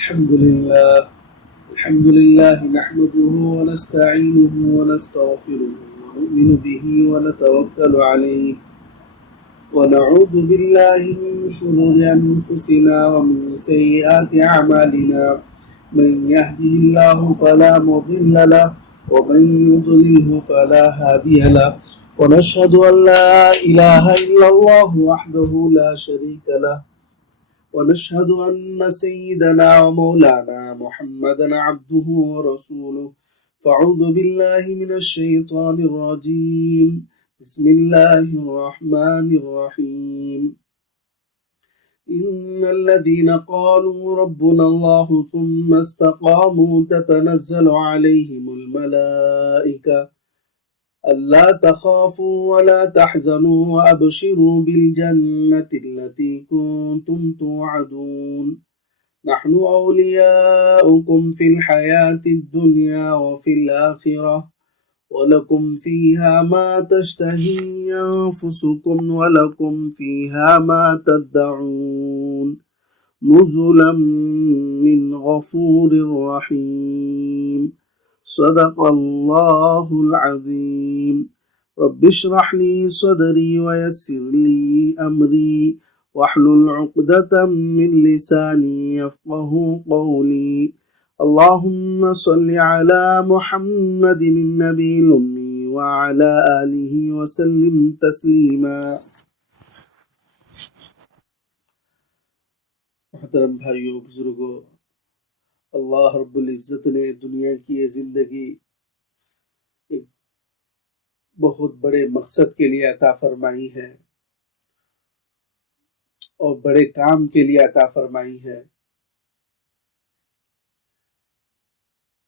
الحمد لله الحمد لله نحمده ونستعينه ونستغفره ونؤمن به ونتوكل عليه ونعوذ بالله من شرور أنفسنا ومن سيئات أعمالنا من يهده الله فلا مضل له ومن يضلله فلا هادي له ونشهد أن لا إله إلا الله وحده لا شريك له ونشهد أن سيدنا ومولانا محمدا عبده ورسوله فأعوذ بالله من الشيطان الرجيم بسم الله الرحمن الرحيم إن الذين قالوا ربنا الله ثم استقاموا تتنزل عليهم الملائكة ألا تخافوا ولا تحزنوا وأبشروا بالجنة التي كنتم توعدون نحن أولياؤكم في الحياة الدنيا وفي الآخرة ولكم فيها ما تشتهي أنفسكم ولكم فيها ما تدعون نزلا من غفور رحيم صدق الله العظيم رب اشرح لي صدري ويسر لي أمري واحلل عقدة من لساني يفقه قولي اللهم صل على محمد النبي الأمي وعلى آله وسلم تسليما. محترم بھائیو بزرگو، اللہ رب العزت نے دنیا کی یہ زندگی ایک بہت بڑے مقصد کے لیے عطا فرمائی ہے اور بڑے کام کے لیے عطا فرمائی ہے.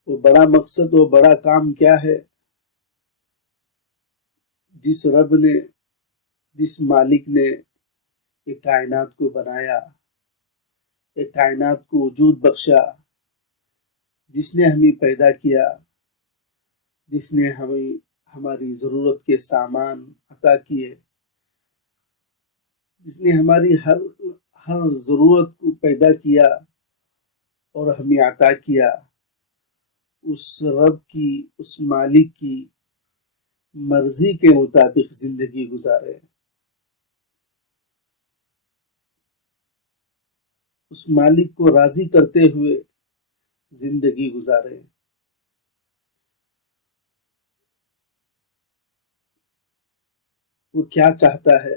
وہ بڑا مقصد وہ بڑا کام کیا ہے؟ جس رب نے، جس مالک نے یہ کائنات کو بنایا، یہ کائنات کو وجود بخشا، جس نے ہمیں پیدا کیا، جس نے ہمیں ہماری ضرورت کے سامان عطا کیے، جس نے ہماری ہر ضرورت کو پیدا کیا اور ہمیں عطا کیا، اس رب کی، اس مالک کی مرضی کے مطابق زندگی گزارے، اس مالک کو راضی کرتے ہوئے زندگی گزارے. وہ کیا چاہتا ہے،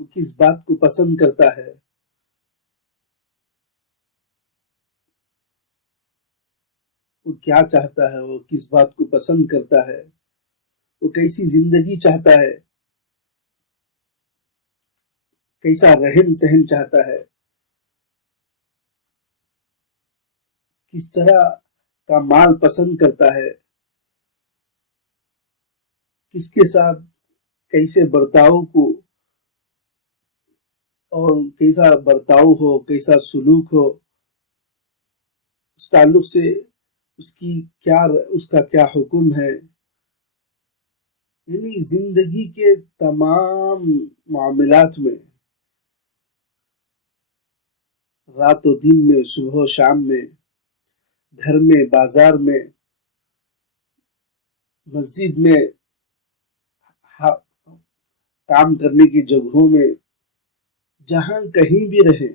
وہ کس بات کو پسند کرتا ہے، وہ کیا چاہتا ہے، وہ کس بات کو پسند کرتا ہے، وہ کیسی زندگی چاہتا ہے، کیسا رہن سہن چاہتا ہے، کس طرح کا مال پسند کرتا ہے، کس کے ساتھ کیسے برتاؤ کو اور کیسا برتاؤ ہو، کیسا سلوک ہو، اس تعلق سے اس کا کیا حکم ہے. یعنی زندگی کے تمام معاملات میں، رات و دن میں، صبح و شام میں، گھر میں، بازار میں، مسجد میں، کام کرنے کی جگہوں میں، جہاں کہیں بھی رہیں،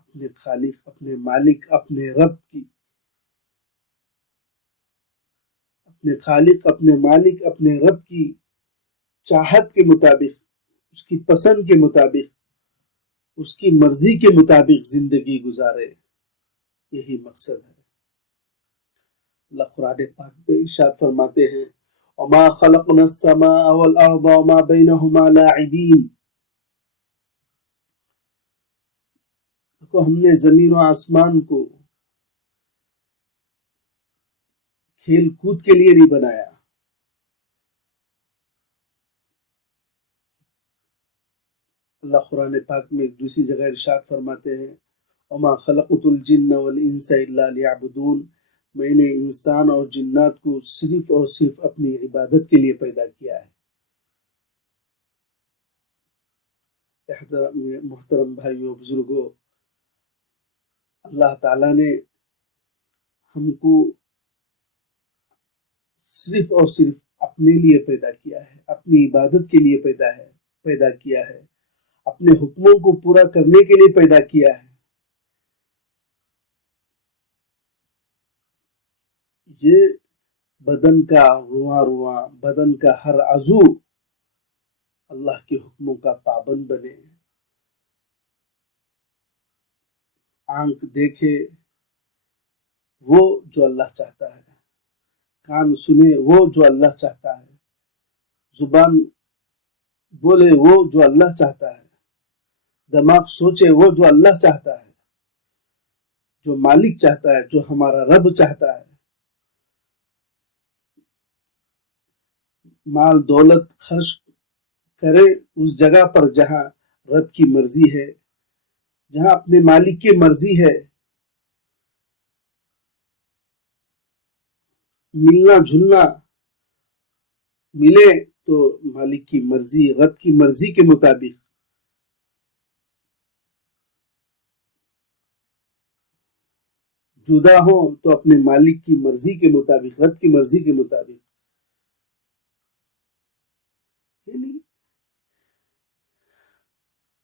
اپنے خالق، اپنے مالک، اپنے رب کی، اپنے خالق، اپنے مالک، اپنے رب کی چاہت کے مطابق، اس کی پسند کے مطابق، اس کی مرضی کے مطابق زندگی گزارے. یہی مقصد ہے. اللہ قرآن پاک میں ارشاد فرماتے ہیں وَمَا خَلَقْنَا السَّمَاءَ وَالْأَرْضَ وَمَا بَيْنَهُمَا لَاعِبِينَ. ہم نے زمین و آسمان کو کھیل کود کے لیے نہیں بنایا. اللہ قرآن پاک میں ایک دوسری جگہ ارشاد فرماتے ہیں وَمَا خَلَقْتُ الْجِنَّ وَالْإِنسَ إِلَّا لِيَعْبُدُونَ. میں نے انسان اور جنات کو صرف اور صرف اپنی عبادت کے لیے پیدا کیا ہے. محترم بھائیوں بزرگوں، اللہ تعالیٰ نے ہم کو صرف اور صرف اپنے لیے پیدا کیا ہے، اپنی عبادت کے لیے پیدا کیا ہے، اپنے حکموں کو پورا کرنے کے لیے پیدا کیا ہے۔ یہ بدن کا رواں رواں، بدن کا ہر عضو اللہ کے حکموں کا پابند بنے۔ آنکھ دیکھے وہ جو اللہ چاہتا ہے، کان سنے وہ جو اللہ چاہتا ہے، زبان بولے وہ جو اللہ چاہتا ہے، دماغ سوچے وہ جو اللہ چاہتا ہے، جو مالک چاہتا ہے، جو ہمارا رب چاہتا ہے۔ مال دولت خرچ کرے اس جگہ پر جہاں رب کی مرضی ہے، جہاں اپنے مالک کی مرضی ہے۔ ملنا جھلنا ملے تو مالک کی مرضی، رب کی مرضی کے مطابق۔ جدا ہو تو اپنے مالک کی مرضی کے مطابق، رب کی مرضی کے مطابق۔ یعنی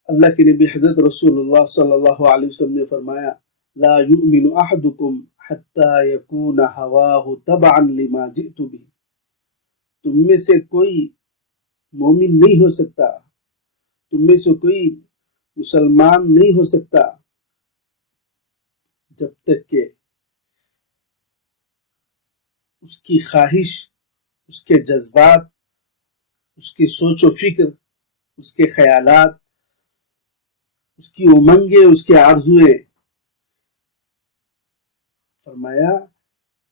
اللہ کے نبی حضرت رسول اللہ صلی اللہ علیہ وسلم نے فرمایا، لا یؤمن احدکم حتی یکون ہواہ تبعا لما جئت به۔ تم میں سے کوئی مومن نہیں ہو سکتا، تم میں سے کوئی مسلمان نہیں ہو سکتا جب تک کہ اس کی خواہش، اس کے جذبات، اس کی سوچ و فکر، اس کے خیالات، اس کی امنگیں، اس کے آرزویں، فرمایا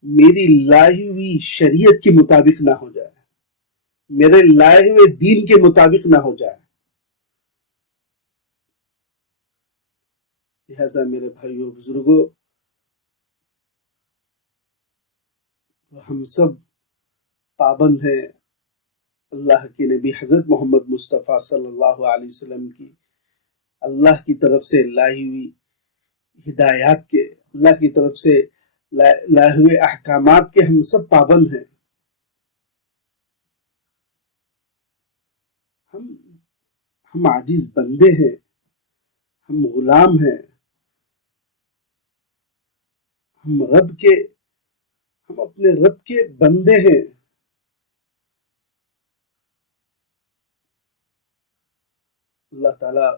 میری لائی ہوئی شریعت کے مطابق نہ ہو جائے، میرے لائے ہوئے دین کے مطابق نہ ہو جائے۔ لہذا میرے بھائیوں بزرگوں، ہم سب پابند ہیں اللہ کے نبی حضرت محمد مصطفیٰ صلی اللہ علیہ وسلم کی، اللہ کی طرف سے لائی ہوئی ہدایات کے، اللہ کی طرف سے لائے ہوئے احکامات کے ہم سب پابند ہیں۔ ہم عاجز بندے ہیں، ہم غلام ہیں، ہم اپنے رب کے بندے ہیں۔ اللہ تعالیٰ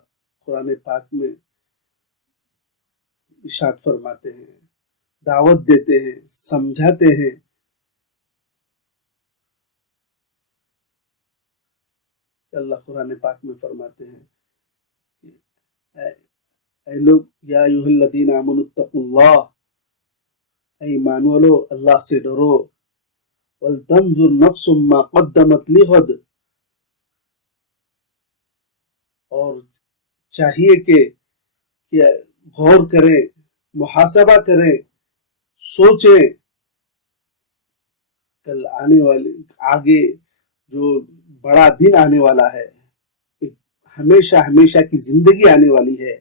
قرآن پاک میں ارشاد فرماتے ہیں، دعوت دیتے ہیں، سمجھاتے ہیں۔ اللہ قرآن پاک میں فرماتے ہیں اے لوگ، یا ایھا الذین آمنوا اتقوا اللہ، اے ایمان والو اللہ سے ڈرو، ولتنظر نفس ما قدمت لغد، اور چاہیے کہ غور کریں، محاسبہ کریں، سوچیں کل آگے جو بڑا دن آنے والا ہے، ہمیشہ ہمیشہ کی زندگی آنے والی ہے،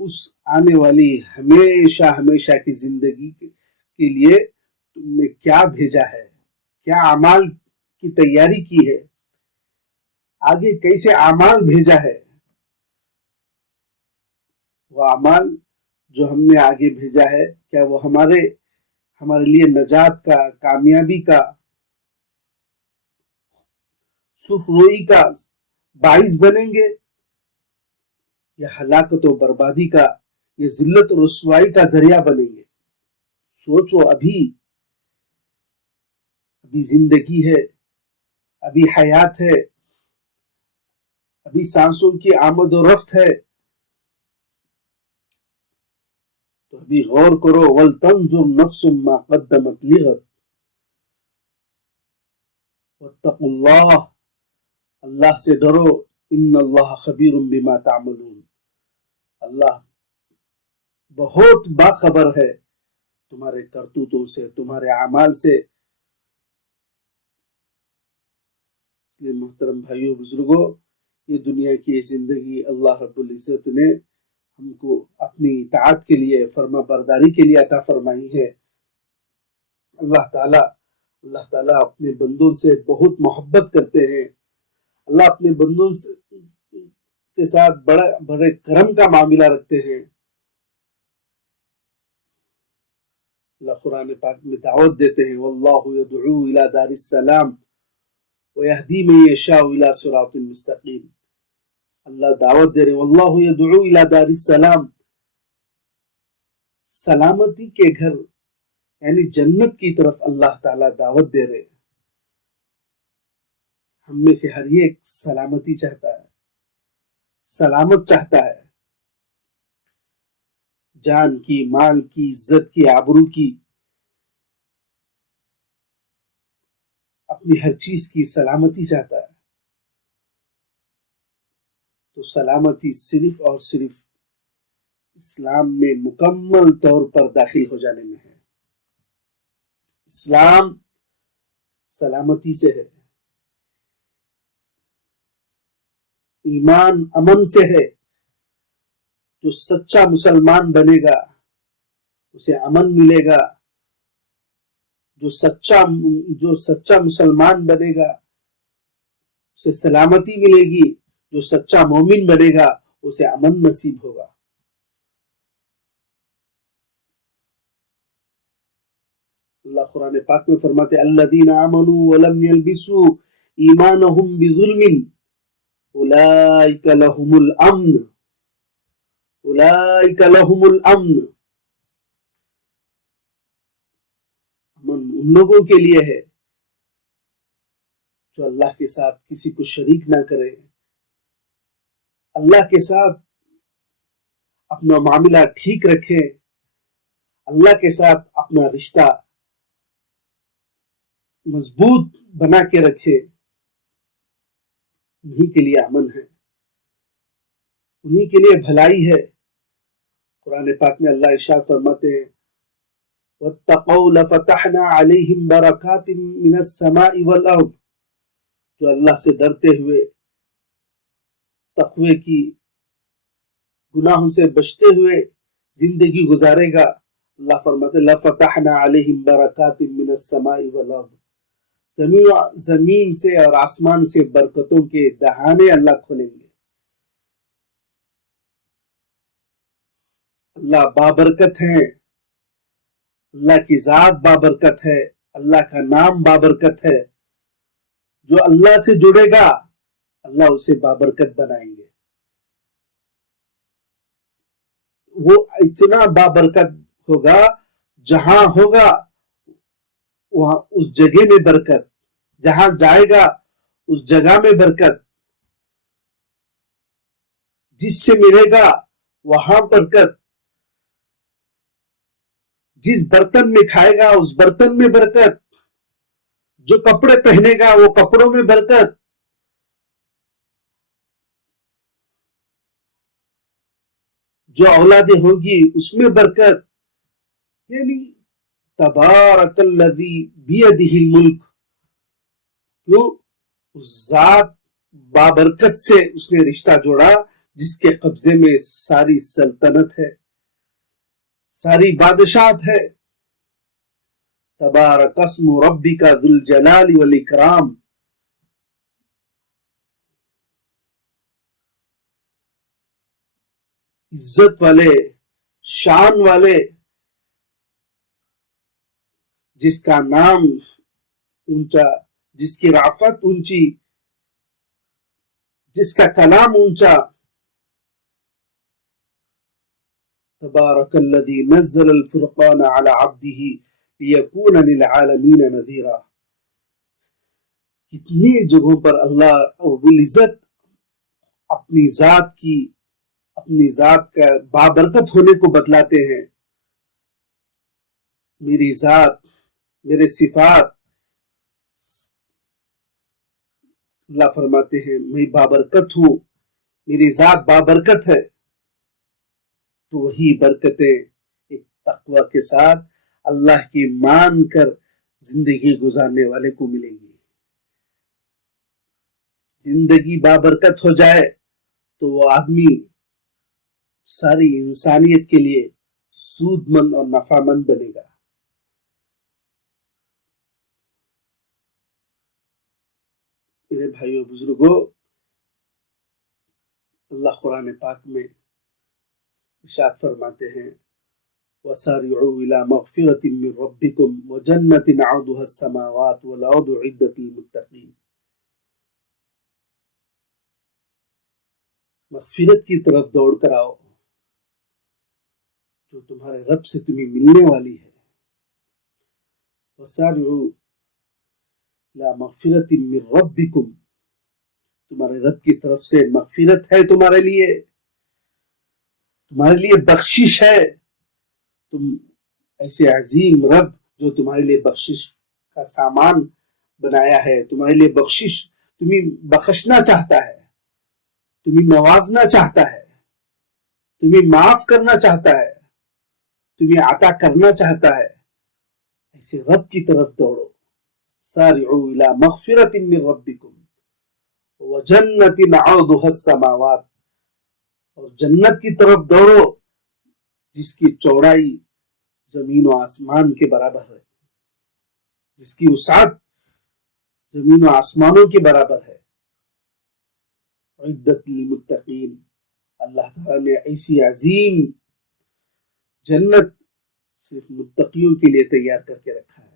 اس آنے والی ہمیشہ ہمیشہ کی زندگی کے لیے تم نے کیا بھیجا ہے، کیا اعمال کی تیاری کی ہے، آگے کیسے اعمال بھیجا ہے۔ وہ اعمال جو ہم نے آگے بھیجا ہے، کیا وہ ہمارے لیے نجات کا، کامیابی کا، سرخ روئی کا باعث بنیں گے، یا ہلاکت و بربادی کا، یا ذلت و رسوائی کا ذریعہ بنیں گے؟ سوچو، ابھی زندگی ہے، ابھی حیات ہے، ابھی سانسوں کی آمد و رفت ہے، تو ابھی غور کرو، وَلْتَنْظُرْ نَفْسٌ مَا قَدَّمَتْ لِغَدٍ وَاتَّقُوا اللَّهَ، اللہ سے ڈرو، ان اللہ خبیر بما تعملون، اللہ بہت باخبر ہے تمہارے کرتوتوں سے، تمہارے اعمال سے۔ محترم بھائیوں بزرگوں، یہ دنیا کی زندگی اللہ رب العزت نے ہم کو اپنی اطاعت کے لیے، فرما برداری کے لیے عطا فرمائی ہے۔ اللہ تعالیٰ اپنے بندوں سے بہت محبت کرتے ہیں۔ اللہ اپنے بندوں کے ساتھ بڑے کرم کا معاملہ رکھتے ہیں۔ اللہ قرآن پاک میں دعوت دیتے ہیں، واللہ یدعو الی دار السلام ویہدی من یشاء الی صراط مستقیم۔ اللہ دعوت دے رہے ہیں، واللہ یدعو الی دار السلام، سلامتی کے گھر یعنی جنت کی طرف اللہ تعالیٰ دعوت دے رہے ہیں۔ ہم میں سے ہر ایک سلامتی چاہتا ہے، سلامت چاہتا ہے، جان کی، مال کی، عزت کی، آبرو کی، اپنی ہر چیز کی سلامتی چاہتا ہے۔ تو سلامتی صرف اور صرف اسلام میں مکمل طور پر داخل ہو جانے میں ہے۔ اسلام سلامتی سے ہے، ایمان امن سے ہے۔ جو سچا مسلمان بنے گا اسے امن ملے گا، جو سچا مسلمان بنے گا اسے سلامتی ملے گی، جو سچا مومن بنے گا اسے امن نصیب ہوگا۔ اللہ قرآن پاک میں فرماتے الذین آمنوا ولم یلبسوا ایمانہم بظلم اولئک لہم الامن، اولئک لہم الامن۔ امن ان لوگوں کے لیے ہے جو اللہ کے ساتھ کسی کو شریک نہ کرے، اللہ کے ساتھ اپنا معاملہ ٹھیک رکھے، اللہ کے ساتھ اپنا رشتہ مضبوط بنا کے رکھے، انہی کے لیے امن ہے، انہی کے لیے بھلائی ہے۔ قرآن پاک میں اللہ ارشاد فرماتے ہیں وَاتَّقَوْا لَفَتَحْنَا عَلَيْهِمْ بَرَكَاتٍ مِّنَ السَّمَاءِ وَالْأَرْضِ، جو اللہ سے ڈرتے ہوئے، تقوی کی، گناہوں سے بچتے ہوئے زندگی گزارے گا، اللہ فرماتے لَفَتَحْنَا عَلَيْهِمْ بَرَكَاتٍ مِّنَ السَّمَاءِ وَالْأَرْضِ، زمین سے اور آسمان سے برکتوں کے دہانے اللہ کھولیں گے۔ اللہ بابرکت ہے، اللہ کی ذات بابرکت ہے، اللہ کا نام بابرکت ہے۔ جو اللہ سے جڑے گا اللہ اسے بابرکت بنائیں گے۔ وہ اتنا بابرکت ہوگا، جہاں ہوگا وہاں اس جگہ میں برکت، جہاں جائے گا اس جگہ میں برکت، جس سے ملے گا وہاں برکت، جس برتن میں کھائے گا اس برتن میں برکت، جو کپڑے پہنے گا وہ کپڑوں میں برکت، جو اولادیں ہوگی اس میں برکت۔ یعنی تبارک الذی بیدہ الملک، کیوں؟ اس ذات بابرکت سے اس نے رشتہ جوڑا جس کے قبضے میں ساری سلطنت ہے، ساری بادشاہت ہے۔ تبارک اسم ربک ذو الجلال والاکرام، عزت والے، شان والے، جس کا نام اونچا، جس کی رافت اونچی، جس کا کلام اونچا۔ تبارک الذی نزل الفرقان علی عبدہ لیکون للعالمین نذیرا۔ کتنی جگہوں پر اللہ رب العزت اپنی ذات کا بابرکت ہونے کو بتلاتے ہیں۔ میری ذات، میرے صفات، اللہ فرماتے ہیں میں بابرکت ہوں، میری ذات بابرکت ہے۔ تو وہی برکتیں ایک تقوی کے ساتھ اللہ کی مان کر زندگی گزارنے والے کو ملیں گی۔ زندگی بابرکت ہو جائے تو وہ آدمی ساری انسانیت کے لیے سود مند اور نفع مند بنے گا. میرے بھائیو بزرگوں، اللہ قرآن پاک میں ارشاد فرماتے ہیں وَسَارِعُوا إِلَى مَغْفِرَةٍ مِّن رَّبِّكُمْ وَجَنَّةٍ عَرْضُهَا السَّمَاوَاتُ وَالْأَرْضُ أُعِدَّتْ لِلْمُتَّقِينَ. مغفرت کی طرف دوڑ کر آؤ جو تمہارے رب سے تمہیں ملنے والی ہے. وَسَارِعُوا إِلَى مَغْفِرَةٍ مِّن رَّبِّكُمْ، تمہارے رب کی طرف سے مغفرت ہے تمہارے لیے بخشش ہے. تم ایسے عظیم رب جو تمہارے لیے بخشش کا سامان بنایا ہے، تمہارے لیے تمہیں بخشنا چاہتا ہے، تمہیں نوازنا چاہتا ہے، تمہیں معاف کرنا چاہتا ہے، تمہیں عطا کرنا چاہتا ہے. ایسے رب کی طرف دوڑو. سارعوا الى مغفرۃ من ربکم وجنۃ عرضها السماوات، اور جنت کی طرف دوڑو جس کی چوڑائی زمین و آسمان کے برابر ہے، جس کی وسعت زمین و آسمانوں کے برابر ہے. عدت للمتقین، اللہ تعالیٰ نے ایسی عظیم جنت صرف متقیوں کے لیے تیار کر کے رکھا ہے.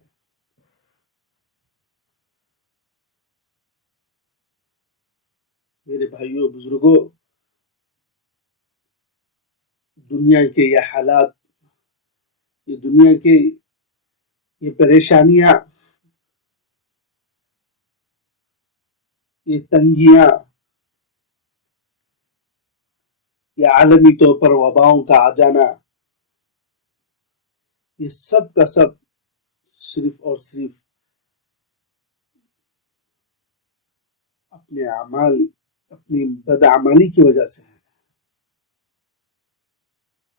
میرے بھائیوں بزرگوں، دنیا کے یہ حالات، یہ دنیا کے یہ پریشانیاں، یہ تنگیاں، یہ عالمی طور پر وباؤں کا آ جانا، یہ سب کا سب صرف اور صرف اپنے اعمال، اپنی بدعمالی کی وجہ سے ہے،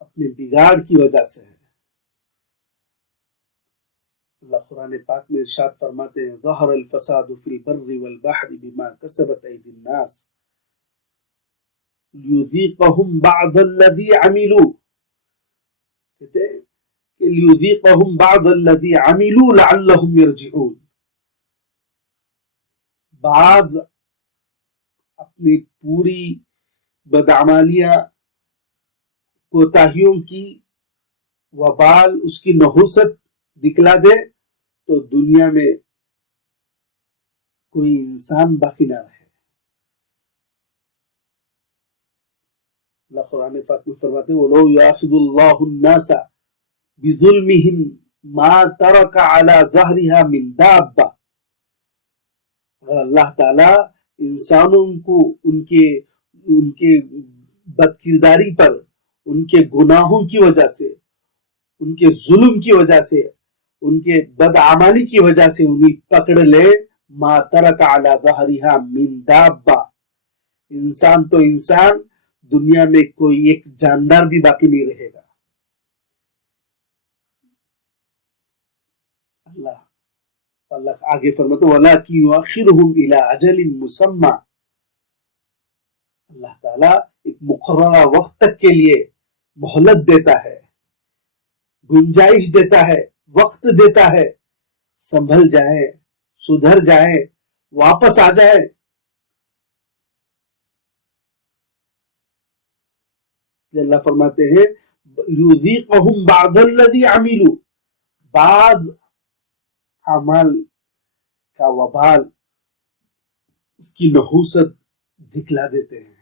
اپنے بگاڑ کی وجہ سے ہے. اللہ قرآن پاک میں ارشاد فرماتے ہیں ظہر الفساد فی البر والبحر بما کسبت ایدی الناس لیذیقہم بعض الذی عملوا، کہتے ہیں کہ لیذیقہم بعض الذی عملوا لعلہم یرجعون. بعض اپنی پوری بدعمالیاں، کوتاہیوں کی وبال، اس کی نحوست دکھلا دے تو دنیا میں کوئی انسان باقی نہ رہے. اللہ قرآن پاک میں فرماتے ہیں وَلَوْ يَأْخِذُ اللَّهُ النَّاسَ بِظُلْمِهِمْ مَا تَرَكَ عَلَى ظَهْرِهَا مِنْ دَابَّةٍ، اگر اللہ تعالیٰ انسانوں کو ان کے بدکرداری پر، ان کے گناہوں کی وجہ سے، ان کے ظلم کی وجہ سے، ان کے بدعمالی کی وجہ سے انہیں پکڑ لے، ما ترک علی ظہرہا من دابہ، انسان تو انسان، دنیا میں کوئی ایک جاندار بھی باقی نہیں رہے گا. اللہ آگے فرماتے وَلَكِنْ يُؤَخِّرُهُمْ إِلَىٰ أَجَلٍ مُّسَمًّى، اللہ تعالیٰ ایک مقررہ وقت تک کے لیے مہلت دیتا ہے، گنجائش دیتا ہے، وقت دیتا ہے، سنبھل جائیں، سدھر جائیں، واپس آ جائیں. اللہ فرماتے ہیں یذیقہم بعض الذی عملوا، بعض اعمال کا وبال، اس کی نحوست دکھلا دیتے ہیں.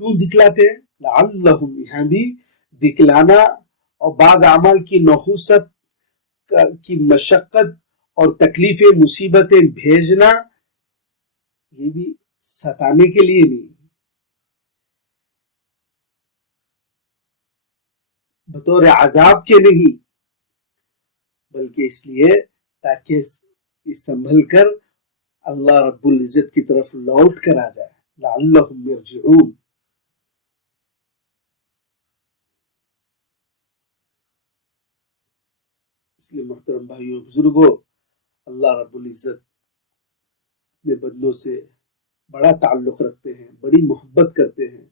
کیوں دکھلاتے ہیں؟ لعلہم، یہاں بھی دکھلانا اور بعض اعمال کی نحوست کی مشقت اور تکلیفیں، مصیبتیں بھیجنا، یہ بھی ستانے کے لیے نہیں، بطور عذاب کے نہیں، بلکہ اس لیے تاکہ یہ سنبھل کر اللہ رب العزت کی طرف لوٹ کر آ جائے. لعلہم یرجعون. اس لیے محترم بھائیو بزرگوں، اللہ رب العزت اپنے بندوں سے بڑا تعلق رکھتے ہیں، بڑی محبت کرتے ہیں۔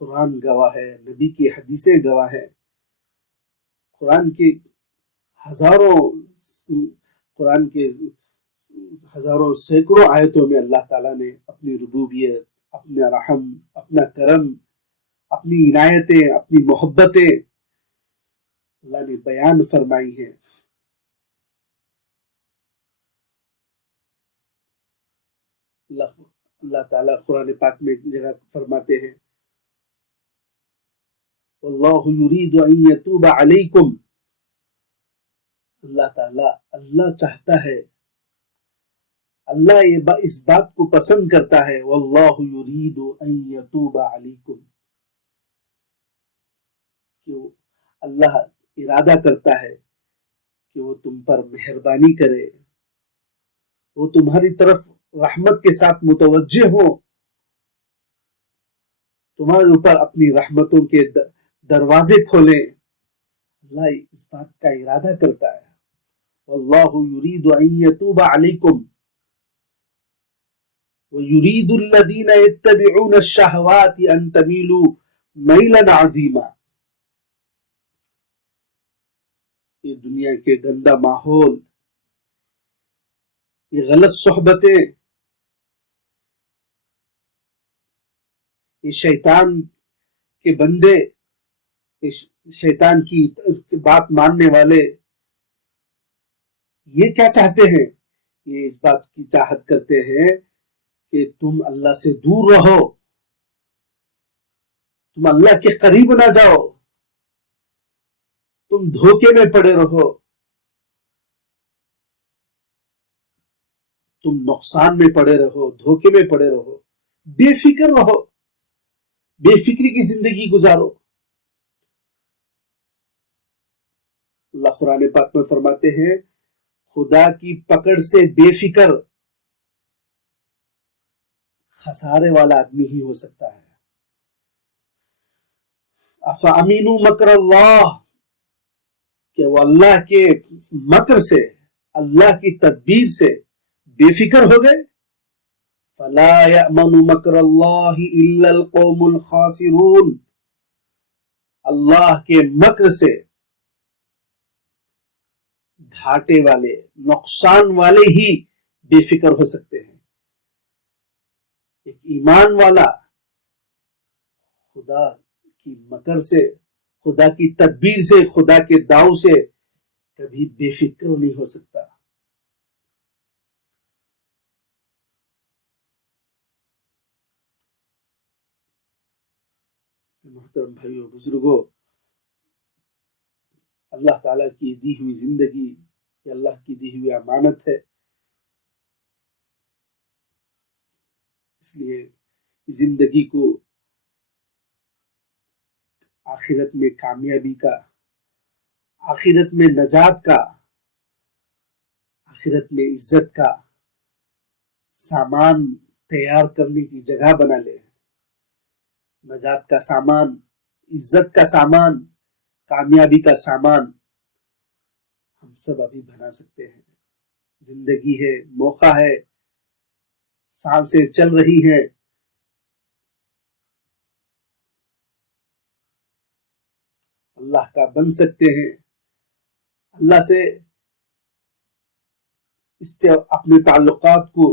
قرآن گواہ ہے، نبی کی حدیثیں گواہ ہیں، قرآن کے ہزاروں سینکڑوں آیتوں میں اللہ تعالیٰ نے اپنی ربوبیت، اپنا رحم، اپنا کرم، اپنی عنایتیں، اپنی محبتیں اللہ نے بیان فرمائی ہیں۔ اللہ تعالیٰ قرآن پاک میں جگہ فرماتے ہیں واللہ یرید ان یتوب علیکم، اللہ تعالیٰ چاہتا ہے، اللہ اس بات کو پسند کرتا ہے، واللہ یرید ان یتوب علیکم، کہ اللہ ارادہ کرتا ہے کہ وہ تم پر مہربانی کرے، وہ تمہاری طرف رحمت کے ساتھ متوجہ ہو، تمہارے اوپر اپنی رحمتوں کے دروازے کھولیں۔ اللہ اس بات کا ارادہ کرتا ہے، واللہ یرید ان یتوب علیکم ویرید الذین یتبعون الشہوات ان تمیلوا میلا عظیما۔ یہ دنیا کے گندا ماحول، یہ غلط صحبتیں، یہ شیطان کے بندے، شیطان کی بات ماننے والے، یہ کیا چاہتے ہیں؟ یہ اس بات کی چاہت کرتے ہیں کہ تم اللہ سے دور رہو، تم اللہ کے قریب نہ جاؤ، تم دھوکے میں پڑے رہو، تم نقصان میں پڑے رہو، دھوکے میں پڑے رہو، بے فکر رہو، بے فکری کی زندگی گزارو۔ اللہ قرآن پاک میں فرماتے ہیں خدا کی پکڑ سے بے فکر خسارے والا آدمی ہی ہو سکتا ہے۔ افامینوا مکر اللہ، کہ وہ اللہ کے مکر سے، اللہ کی تدبیر سے بے فکر ہو گئے۔ فلا یأمن مکر اللہ الا القوم الخاسرون، اللہ کے مکر سے گھاٹے والے، نقصان والے ہی بے فکر ہو سکتے ہیں۔ ایک ایمان والا خدا کی مکر سے، خدا کی تدبیر سے، خدا کے داؤ سے کبھی بے فکر نہیں ہو سکتا۔ محترم بھائیو بزرگوں، اللہ تعالیٰ کی دی ہوئی زندگی یہ اللہ کی دی ہوئی امانت ہے، اس لیے زندگی کو آخرت میں کامیابی کا، آخرت میں نجات کا، آخرت میں عزت کا سامان تیار کرنے کی جگہ بنا لے۔ نجات کا سامان، عزت کا سامان، کامیابی کا سامان ہم سب ابھی بنا سکتے ہیں۔ زندگی ہے، موقع ہے، سانسیں چل رہی ہیں، اللہ کا بن سکتے ہیں، اللہ سے اپنے تعلقات کو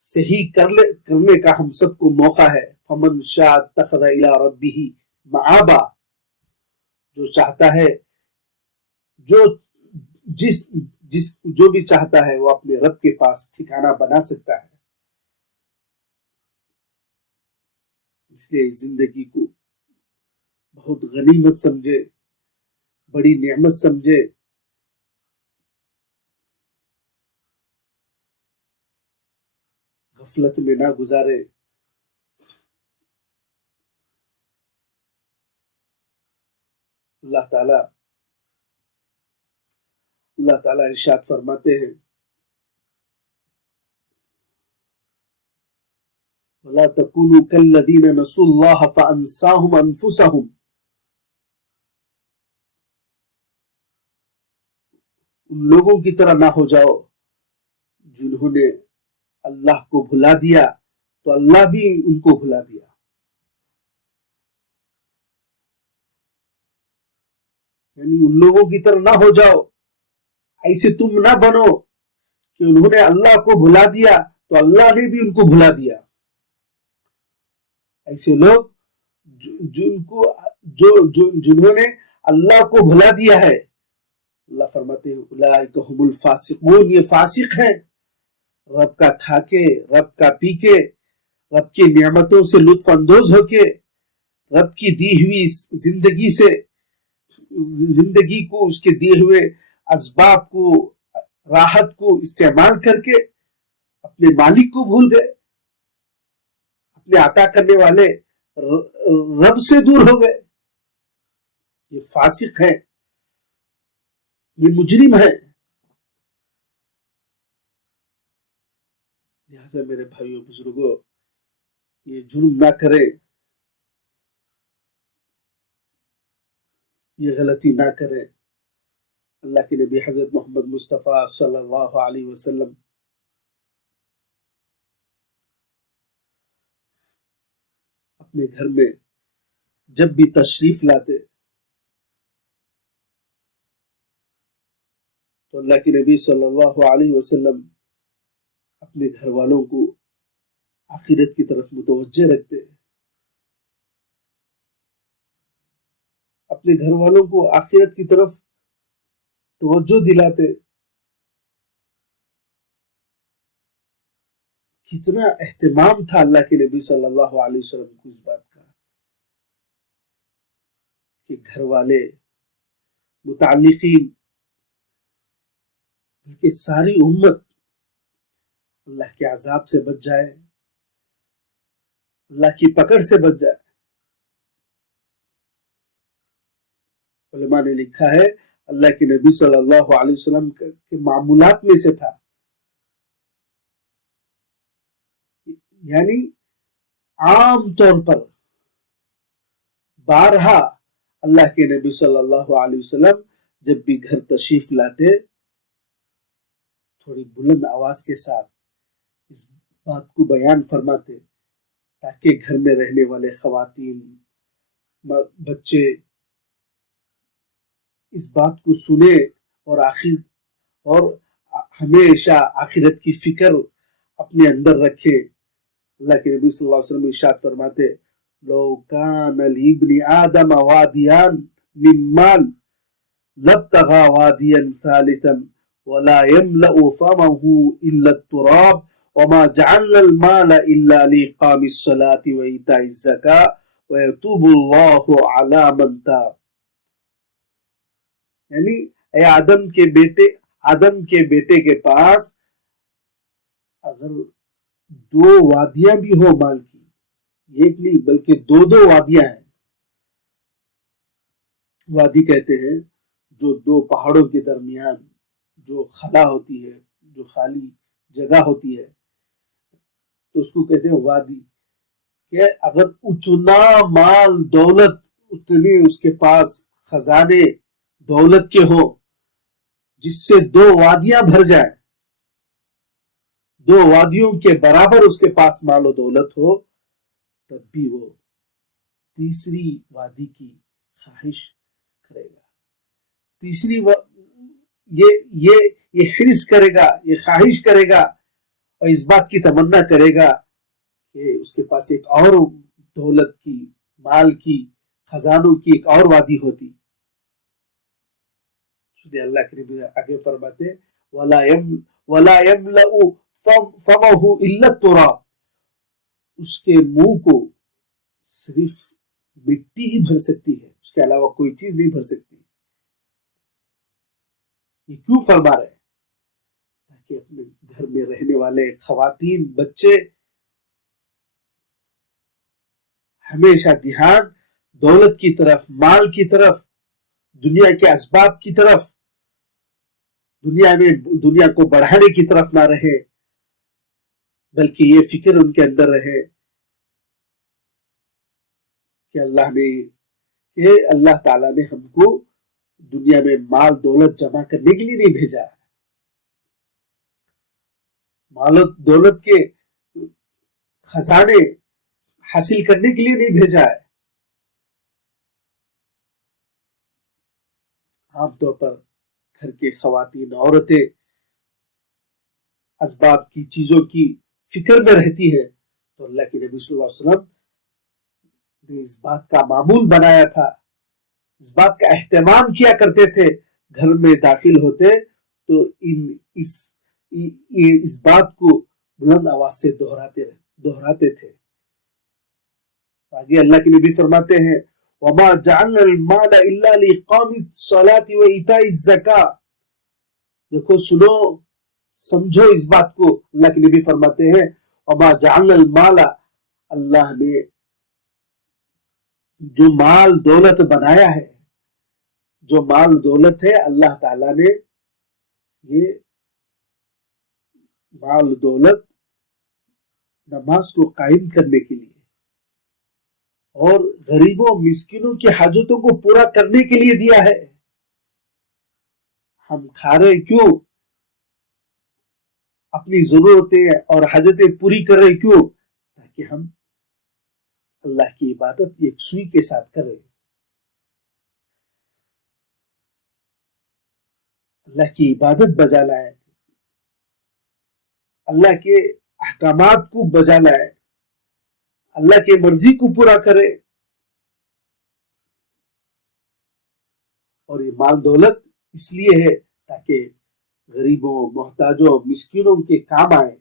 صحیح کرنے کا ہم سب کو موقع ہے۔ فمن شاء اتخذ الی ربہ مآبا، جو چاہتا ہے، جو بھی چاہتا ہے وہ اپنے رب کے پاس ٹھکانہ بنا سکتا ہے۔ اس لیے زندگی کو بہت غنیمت سمجھے، بڑی نعمت سمجھے، غفلت میں نہ گزارے۔ اللہ تعالیٰ ارشاد فرماتے ہیں وَلَا تَكُونُوا كَالَّذِينَ نَسُوا اللَّهَ فَأَنسَاهُمْ أَنفُسَهُمْ ان لوگوں کی طرح نہ ہو جاؤ جنہوں نے اللہ کو بھلا دیا تو اللہ بھی ان کو بھلا دیا. یعنی ان لوگوں کی طرح نہ ہو جاؤ، ایسے تم نہ بنو کہ انہوں نے اللہ کو بھلا دیا تو اللہ نے بھی ان کو بھلا دیا. ایسے لوگ جنہوں نے اللہ کو بھلا دیا ہے، اللہ فرماتے ہیں اولئک هم الفاسقون، یہ فاسق ہیں. رب کا کھا کے، رب کا پی کے، رب کی نعمتوں سے لطف اندوز ہو کے، رب کی دی ہوئی زندگی کو، اس کے دیے ہوئے اسباب کو، راحت کو استعمال کر کے اپنے مالک کو بھول گئے، اپنے عطا کرنے والے رب سے دور ہو گئے. یہ فاسق ہے، یہ مجرم ہے. لہذا میرے بھائیوں بزرگوں، یہ جرم نہ کریں، یہ غلطی نہ کریں. اللہ کے نبی حضرت محمد مصطفیٰ صلی اللہ علیہ وسلم اپنے گھر میں جب بھی تشریف لاتے تو اللہ کے نبی صلی اللہ علیہ وسلم اپنے گھر والوں کو آخرت کی طرف متوجہ رکھتے، اپنے گھر والوں کو آخرت کی طرف توجہ دلاتے. کتنا اہتمام تھا اللہ کے نبی صلی اللہ علیہ وسلم کو اس بات کا کہ گھر والے، متعلقین، بلکہ ساری امت اللہ کے عذاب سے بچ جائے، اللہ کی پکڑ سے بچ جائے. علماء نے لکھا ہے اللہ کے نبی صلی اللہ علیہ وسلم کے معمولات میں سے تھا، یعنی عام طور پر بارہا اللہ کے نبی صلی اللہ علیہ وسلم جب بھی گھر تشریف لاتے تھوڑی بلند آواز کے ساتھ اس بات کو بیان فرماتے تاکہ گھر میں رہنے والے خواتین، بچے اس بات کو سنے اور ہمیشہ آخرت کی فکر اپنے اندر رکھے. اللہ کے نبی صلی اللہ علیہ وسلم ارشاد فرماتے لو کان لابن آدم وادیان من مال لابتغى وادیا ثالثا ولا يملأ فمه الا التراب وما جعلنا المال الا لإقام الصلاة وإيتاء الزكاة ويتوب الله على من تاب. یعنی اے آدم کے بیٹے کے پاس اگر دو وادیاں بھی ہو مال کی، ایک نہیں بلکہ دو وادیاں ہیں. وادی کہتے ہیں جو دو پہاڑوں کے درمیان جو خلا ہوتی ہے، جو خالی جگہ ہوتی ہے، تو اس کو کہتے ہیں وادی. کہ اگر اتنا مال دولت، اتنی اس کے پاس خزانے دولت کے ہو جس سے دو وادیاں بھر جائیں، دو وادیوں کے برابر اس کے پاس مال و دولت ہو، تب بھی وہ تیسری وادی کی خواہش کرے گا. تیسری یہ حرص کرے گا، یہ خواہش کرے گا اور اس بات کی تمنا کرے گا کہ اس کے پاس ایک اور دولت کی، مال کی، خزانوں کی ایک اور وادی ہوتی. اللہ کے نبی آگے فرماتے وَلَا يَمْلَأُ فَمَهُ إِلَّا التُّرَابُ، اس کے منہ کو صرف مٹی ہی بھر سکتی ہے، اس کے علاوہ کوئی چیز نہیں بھر سکتی. یہ کیوں فرما رہے ہیں؟ تاکہ اپنے گھر میں رہنے والے خواتین، بچے ہمیشہ دھیان دولت کی طرف، مال کی طرف، دنیا کے اسباب کی طرف، دنیا کو بڑھانے کی طرف نہ رہے، بلکہ یہ فکر ان کے اندر رہے کہ اللہ تعالیٰ نے ہم کو دنیا میں مال دولت جمع کرنے کے لیے نہیں بھیجا ہے، مال و دولت کے خزانے حاصل کرنے کے لیے نہیں بھیجا ہے۔ عام طور پر گھر کے خواتین عورتیں اسباب کی چیزوں کی فکر میں رہتی ہے، تو اللہ کے نبی صلی اللہ علیہ وسلم نے اس بات کا معمول بنایا تھا، اس بات کا اہتمام کیا کرتے تھے، گھر میں داخل ہوتے تو اس بات کو بلند آواز سے دہراتے تھے۔ آگے اللہ کے نبی فرماتے ہیں وَمَا جَعَلْنَا الْمَالَ إِلَّا لِإِقَامِ الصَّلَاةِ وَإِيتَاءِ الزَّكَاةِ، دیکھو سنو سمجھو اس بات کو، اللہ کے نبی فرماتے ہیں وَمَا جَعَلْنَا الْمَالَ، اللہ نے جو مال دولت بنایا ہے، جو مال دولت ہے، اللہ تعالیٰ نے یہ مال دولت نماز کو قائم کرنے کے لیے اور غریبوں مسکینوں کی حاجتوں کو پورا کرنے کے لیے دیا ہے۔ ہم کھا رہے کیوں؟ اپنی ضرورتیں اور حاجتیں پوری کر رہے کیوں؟ تاکہ ہم اللہ کی عبادت یکسوئی کے ساتھ کریں، اللہ کی عبادت بجا لائے، اللہ کے احکامات کو بجا لائے، اللہ کی مرضی کو پورا کرے، اور یہ مال دولت اس لیے ہے تاکہ غریبوں محتاجوں مسکینوں کے کام آئے۔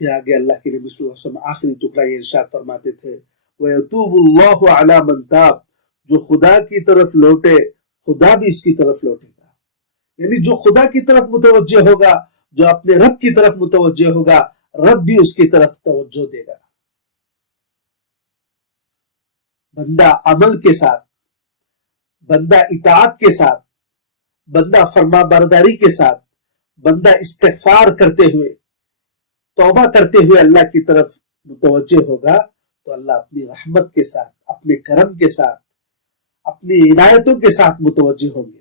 پھر آگے اللہ کے نبی صلی اللہ علیہ وسلم آخری ٹکڑا یہ ارشاد فرماتے تھے وَيَتُوبُ اللَّهُ عَلَى مَنْ تَابَ، جو خدا کی طرف لوٹے خدا بھی اس کی طرف لوٹے گا، یعنی جو خدا کی طرف متوجہ ہوگا، جو اپنے رب کی طرف متوجہ ہوگا، رب بھی اس کی طرف توجہ دے گا۔ بندہ عمل کے ساتھ، بندہ اطاعت کے ساتھ، بندہ فرما برداری کے ساتھ، بندہ استغفار کرتے ہوئے توبہ کرتے ہوئے اللہ کی طرف متوجہ ہوگا تو اللہ اپنی رحمت کے ساتھ، اپنے کرم کے ساتھ، اپنی عنایتوں کے ساتھ متوجہ ہوں گے۔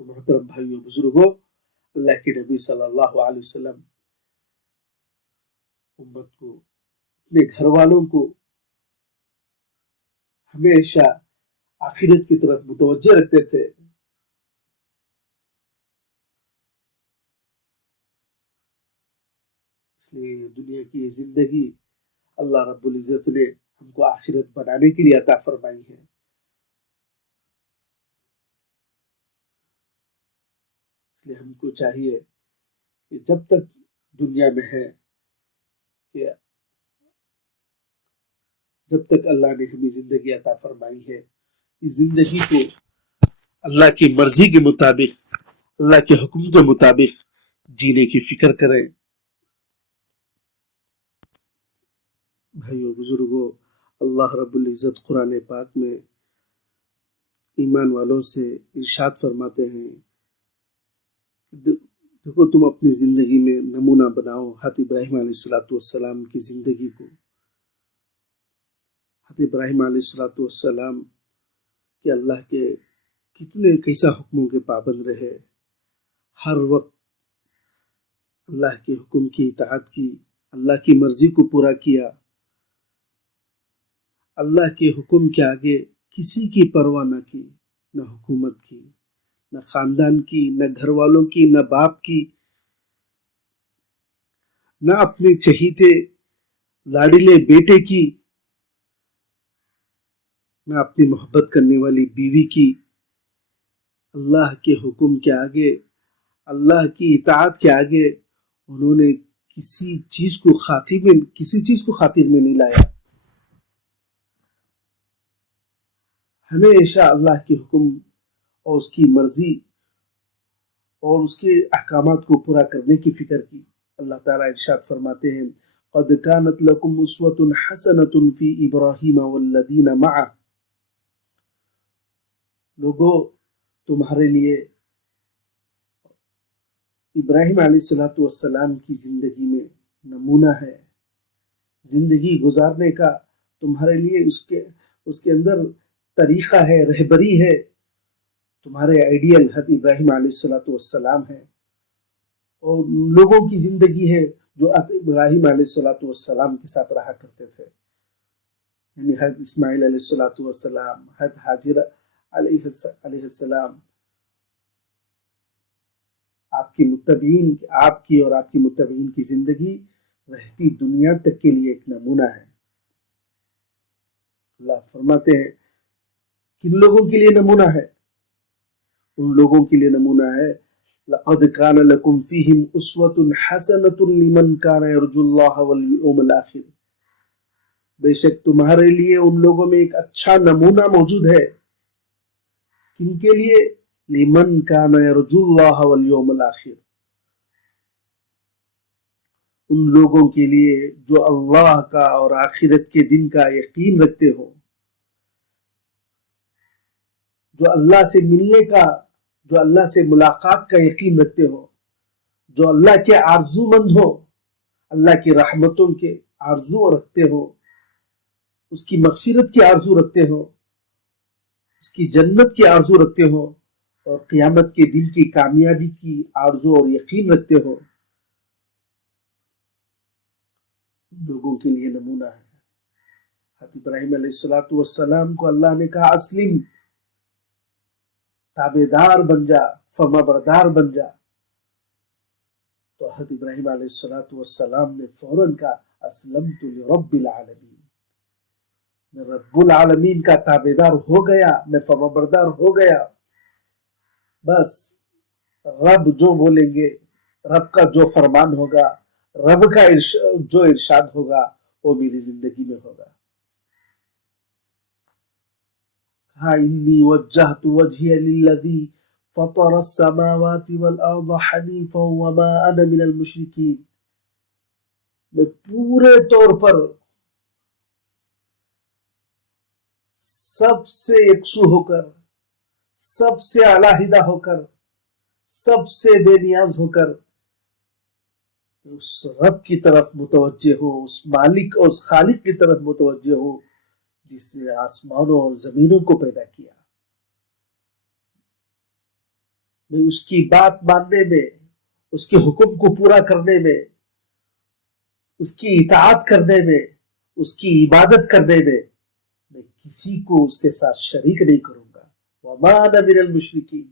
تو محترم بھائیو بزرگوں، اللہ کے نبی صلی اللہ علیہ وسلم امت کو، اپنے گھر والوں کو ہمیشہ آخرت کی طرف متوجہ رکھتے تھے۔ اس لیے دنیا کی زندگی اللہ رب العزت نے ہم کو آخرت بنانے کے لیے عطا فرمائی ہے۔ اس لیے ہم کو چاہیے کہ جب تک دنیا میں ہے، کہ جب تک اللہ نے ہمیں زندگی عطا فرمائی ہے، اس زندگی کو اللہ کی مرضی کے مطابق، اللہ کے حکم کے مطابق جینے کی فکر کریں۔ بھائیو بزرگوں، اللہ رب العزت قرآن پاک میں ایمان والوں سے ارشاد فرماتے ہیں، دیکھو تم اپنی زندگی میں نمونہ بناؤ حضرت ابراہیم علیہ السلام کی زندگی کو۔ حضرت ابراہیم علیہ السلام کہ اللہ کے کیسا حکموں کے پابند رہے، ہر وقت اللہ کے حکم کی اطاعت کی، اللہ کی مرضی کو پورا کیا، اللہ کے حکم کے آگے کسی کی پرواہ نہ کی، نہ حکومت کی، نہ خاندان کی، نہ گھر والوں کی، نہ باپ کی، نہ اپنے چہیتے لاڈلے بیٹے کی، نہ اپنی محبت کرنے والی بیوی کی۔ اللہ کے حکم کے آگے، اللہ کی اطاعت کے آگے انہوں نے کسی چیز کو خاطر میں نہیں لایا۔ ہمیشہ اللہ کے حکم اور اس کی مرضی اور اس کے احکامات کو پورا کرنے کی فکر کی۔ اللہ تعالیٰ ارشاد فرماتے ہیں قَدْ كَانَتْ لَكُمْ أُسْوَةٌ حَسَنَةٌ فِي إِبْرَاهِيمَ وَالَّذِينَ مَعَهُ، لوگوں تمہارے لیے ابراہیم علیہ السلام کی زندگی میں نمونہ ہے، زندگی گزارنے کا تمہارے لیے اس کے اندر طریقہ ہے، رہبری ہے، تمہارے آئیڈیل حضرت ابراہیم علیہ السلام ہے، اور لوگوں کی زندگی ہے جو حضرت ابراہیم علیہ السلام کے ساتھ رہا کرتے تھے، یعنی حضرت اسماعیل علیہ السلام، حضرت حاجر علیہ السلام. آپ کی اور آپ کی متبعین کی زندگی رہتی دنیا تک کے لیے ایک نمونہ ہے. اللہ فرماتے ہیں کن لوگوں کے لیے نمونہ ہے؟ ان لوگوں کے لیے نمونہ ہے لَقَدْ كَانَ لَكُمْ فِيهِمْ أُسْوَةٌ حَسَنَةٌ لِمَنْ كَانَ يَرْجُو اللَّهَ وَالْيَوْمَ الْآخِرَ. بے شک تمہارے لیے ان لوگوں میں ایک اچھا نمونہ موجود ہے. کن کے لیے؟ لِمَنْ كَانَ يَرْجُو اللَّهَ وَالْيَوْمَ الْآخِرَ. ان لوگوں کے لیے جو اللہ کا اور آخرت کے دن کا یقین رکھتے ہوں، جو اللہ سے ملنے کا، جو اللہ سے ملاقات کا یقین رکھتے ہوں، جو اللہ کے آرزو مند ہو، اللہ کی رحمتوں کے آرزو رکھتے ہوں، اس کی مغفرت کی آرزو رکھتے ہوں، اس کی جنت کی آرزو رکھتے ہوں، اور قیامت کے دن کی کامیابی کی آرزو اور یقین رکھتے ہوں، لوگوں کے لیے نمونہ ہے. حضرت ابراہیم علیہ السلام کو اللہ نے کہا اسلم، تابعدار بن جا، فرما بردار بن جا. تو حضرت ابراہیم علیہ السلام نے فوراً کہا اسلمت لرب العالمین، میں رب العالمین کا تابعدار ہو گیا، میں فرما بردار ہو گیا. بس رب جو بولیں گے، رب کا جو فرمان ہوگا، رب کا جو ارشاد ہوگا وہ میری زندگی میں ہوگا. ہاں انی وجہت وجہی للذی فطر السماوات والارض حنیفا وما انا من المشرکین. میں پورے طور پر سب سے یکسو ہو کر، سب سے علیحدہ ہو کر، سب سے بے نیاز ہو کر اس رب کی طرف متوجہ ہوں، اس مالک اور اس خالق کی طرف متوجہ ہوں جس نے آسمانوں اور زمینوں کو پیدا کیا. میں اس کی بات ماننے میں، اس کے حکم کو پورا کرنے میں، اس کی اطاعت کرنے میں، اس کی عبادت کرنے میں کسی کو اس کے ساتھ شریک نہیں کروں گا. وما انا من المشرکین.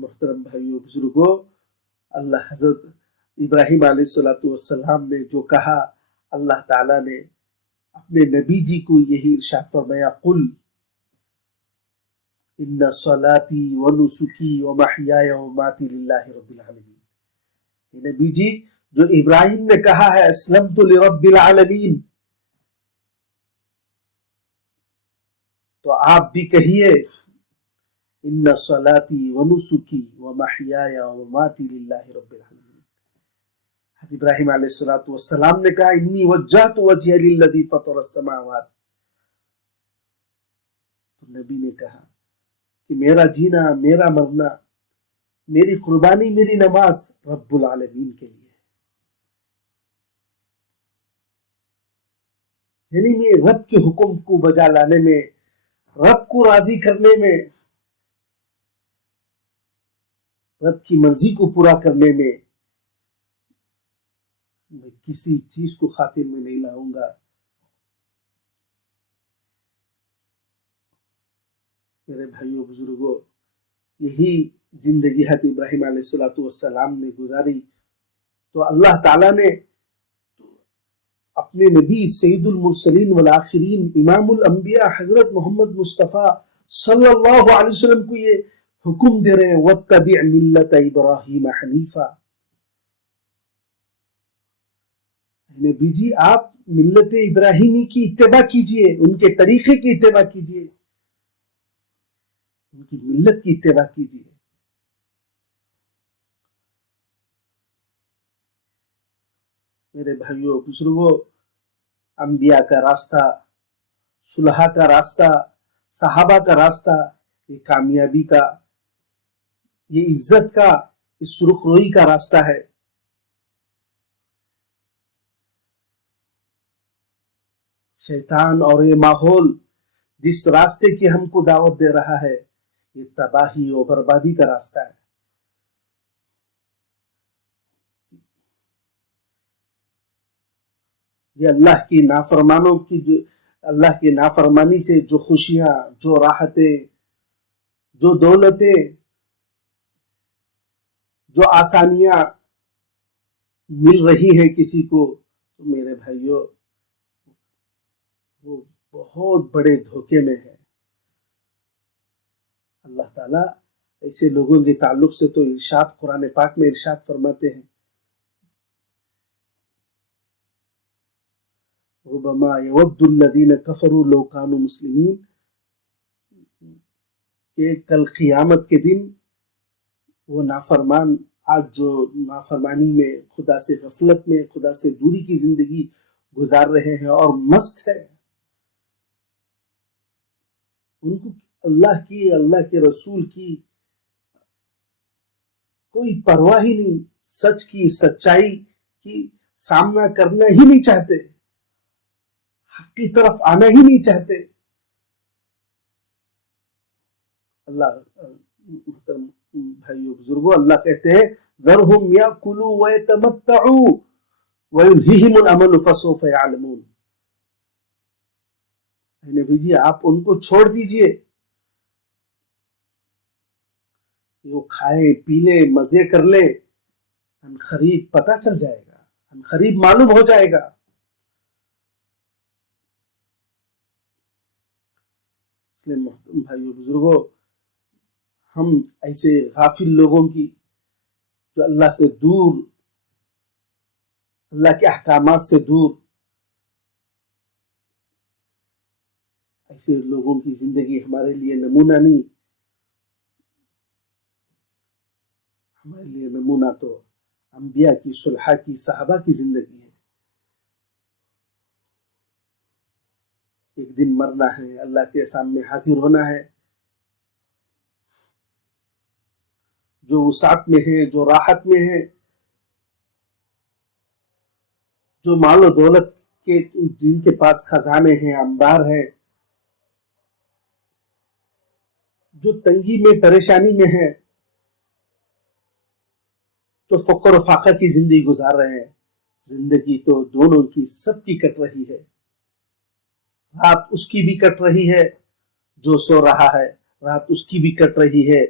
محترم بھائیو بزرگوں، اللہ حضرت ابراہیم علیہ السلام نے جو کہا، اللہ تعالیٰ نے اپنے نبی جی کو یہی ارشاد فرمایا قل ان صلاتی ونسکی ومحیای ومماتی للہ رب العالمین. نبی جی جو ابراہیم نے کہا ہے اسلمت لرب العالمین، تو آپ بھی کہیے ان صلاتی ونسکی ومحیای ومماتی للہ رب العالمین. حضرت ابراہیم علیہ السلام نے کہا انی وجہت وجہی للذی فطر السماوات. تو نبی نے کہا کہ میرا جینا، میرا مرنا، میری قربانی، میری نماز رب العالمین کے لیے، یعنی میں رب کے حکم کو بجا لانے میں، رب کو راضی کرنے میں، رب کی مرضی کو پورا کرنے میں کسی چیز کو خاطر میں نہیں لاؤں گا. میرے بھائیوں بزرگوں، یہی زندگی حضرت ابراہیم علیہ السلام نے گزاری. تو اللہ تعالیٰ نے اپنے نبی سید المرسلین والآخرین امام الانبیاء حضرت محمد مصطفیٰ صلی اللہ علیہ وسلم کو یہ حکم دے رہے ہیں وَاتَّبِعْ مِلَّةَ إِبْرَاهِيمَ حَنِيفًا. نبی جی آپ ملت ابراہیمی کی اتباع کیجئے، ان کے طریقے کی اتباع کیجئے، ان کی ملت کی اتباع کیجئے. میرے بھائیوں بزرگوں، انبیاء کا راستہ، صلحاء کا راستہ، صحابہ کا راستہ، یہ کامیابی کا یہ عزت کا، اس سرخ روئی کا راستہ ہے۔ شیطان اور یہ ماحول جس راستے کی ہم کو دعوت دے رہا ہے، یہ تباہی اور بربادی کا راستہ ہے۔ یہ اللہ کی نافرمانوں کی اللہ کی نافرمانی سے جو خوشیاں، جو راحتیں، جو دولتیں، جو آسانیاں مل رہی ہیں کسی کو، تو میرے بھائیوں وہ بہت بڑے دھوکے میں ہے۔ اللہ تعالیٰ ایسے لوگوں کے تعلق سے تو ارشاد قرآن پاک میں ارشاد فرماتے ہیں، ربما یود الذین کفروا لو کانوا مسلمین، کہ کل قیامت کے دن وہ نافرمان آج جو نافرمانی میں، خدا سے غفلت میں، خدا سے دوری کی زندگی گزار رہے ہیں اور مست ہے، ان کو اللہ کی، اللہ کے رسول کی کوئی پرواہ ہی نہیں، سچ کی، سچائی کی سامنا کرنا ہی نہیں چاہتے، حق کی طرف آنا ہی نہیں چاہتے۔ اللہ محترم بھائیو بزرگوں، اللہ کہتے ہیں ذرہم یاکلوا ویتمتعوا ویلہہم الامل فسوف یعلمون۔ نبی جی آپ ان کو چھوڑ دیجئے، وہ کھائیں پی لیں، مزے کر لیں، ان قریب پتہ چل جائے گا، ان قریب معلوم ہو جائے گا۔ اس لیے محترم بھائیو بزرگوں، ہم ایسے غافل لوگوں کی، جو اللہ سے دور، اللہ کے احکامات سے دور، ایسے لوگوں کی زندگی ہمارے لیے نمونہ نہیں، ہمارے لیے نمونہ تو انبیاء کی، صلحاء کی، صحابہ کی زندگی ہے۔ ایک دن مرنا ہے، اللہ کے سامنے حاضر ہونا ہے۔ جو وسعت میں ہے، جو راحت میں ہے، جو مال و دولت کے، جن کے پاس خزانے ہیں، انبار ہیں، جو تنگی میں، پریشانی میں ہے، جو فقر و فاقہ کی زندگی گزار رہے ہیں، زندگی تو دونوں کی، سب کی کٹ رہی ہے۔ رات اس کی بھی کٹ رہی ہے جو سو رہا ہے، رات اس کی بھی کٹ رہی ہے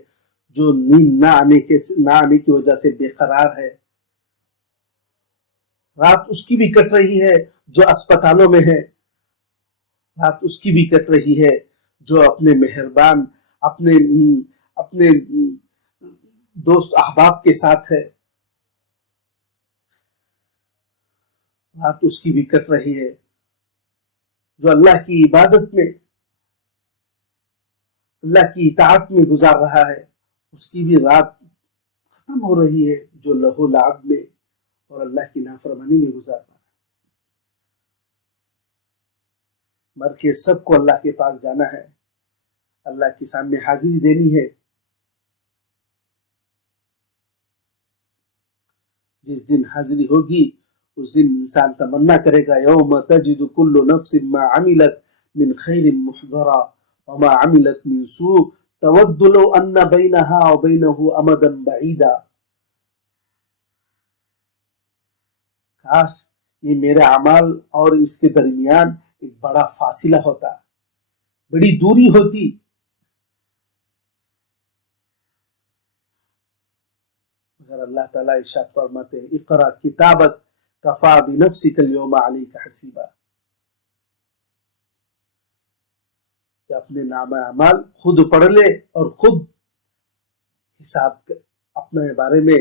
جو نیند نہ آنے کی وجہ سے بے قرار ہے، رات اس کی بھی کٹ رہی ہے جو اسپتالوں میں ہے، رات اس کی بھی کٹ رہی ہے جو اپنے مہربان، اپنے دوست احباب کے ساتھ ہے، رات اس کی بھی کٹ رہی ہے جو اللہ کی عبادت میں، اللہ کی اطاعت میں گزار رہا ہے، اس کی بھی رات ختم ہو رہی ہے جو لہو لعب میں اور اللہ کی نافرمانی میں گزار رہا ہے۔ مر کے سب کو اللہ کے پاس جانا ہے، اللہ کے سامنے حاضری دینی ہے۔ جس دن حاضری ہوگی اس دن انسان تمنا کرے گا، یوم تجد کل نفس ما عملت من خیر محضرا وما عملت من سوء تود لو ان بینها وبینه امدا بعیدا۔ کاش یہ میرے اعمال اور اس کے درمیان ایک بڑا فاصلہ ہوتا، بڑی دوری ہوتی۔ مگر اللہ تعالیٰ ارشاد فرماتے ہیں، اقرأ کتابک کفا بنفسک اليوم علیک حسیبا، کہ اپنے نامہ اعمال خود پڑھ لے اور خود حساب اپنے بارے میں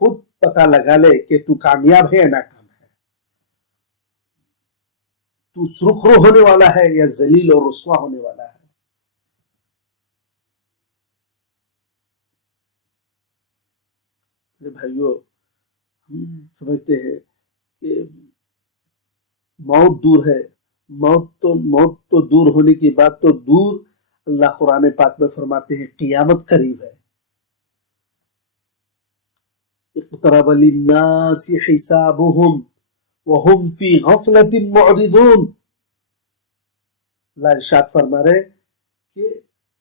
خود پتہ لگا لے کہ تو کامیاب ہے یا ناکام ہے، تو سرخرو ہونے والا ہے یا ذلیل اور رسوا ہونے والا ہے۔ میرے بھائیوں، ہم سمجھتے ہیں کہ موت دور ہے، موت تو دور ہونے کی بات تو دور، اللہ قرآن پاک میں فرماتے ہیں قیامت قریب ہے۔ اقترب للناس حسابهم وهم في غفلة معرضون. اللہ ارشاد فرما رہے کہ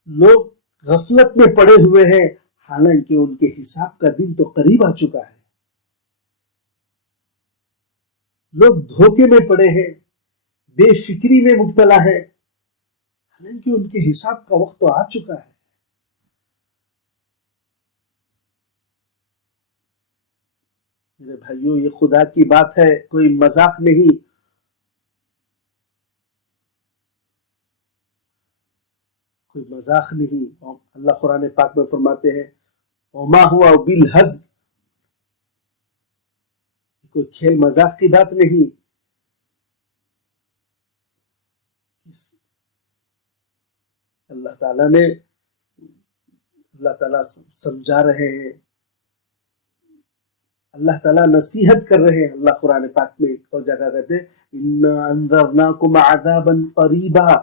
لوگ غفلت میں پڑے ہوئے ہیں حالانکہ ان کے حساب کا دن تو قریب آ چکا ہے. لوگ دھوکے میں پڑے ہیں، بے فکری میں مبتلا ہے حالانکہ ان کے حساب کا وقت تو آ چکا ہے. میرے بھائیوں، یہ خدا کی بات ہے، کوئی مذاق نہیں. کوئی مذاق نہیں. اللہ قرآن پاک میں فرماتے ہیں وما ہوا بالہزل، کوئی کھیل مذاق کی بات نہیں. اللہ تعالیٰ سمجھا رہے ہیں، اللہ تعالیٰ نصیحت کر رہے ہیں. اللہ قرآن پاک میں ایک اور جگہ کہتے ہیں اِنَّا أَنذَرْنَاكُمْ عَذَابًا قَرِيبًا،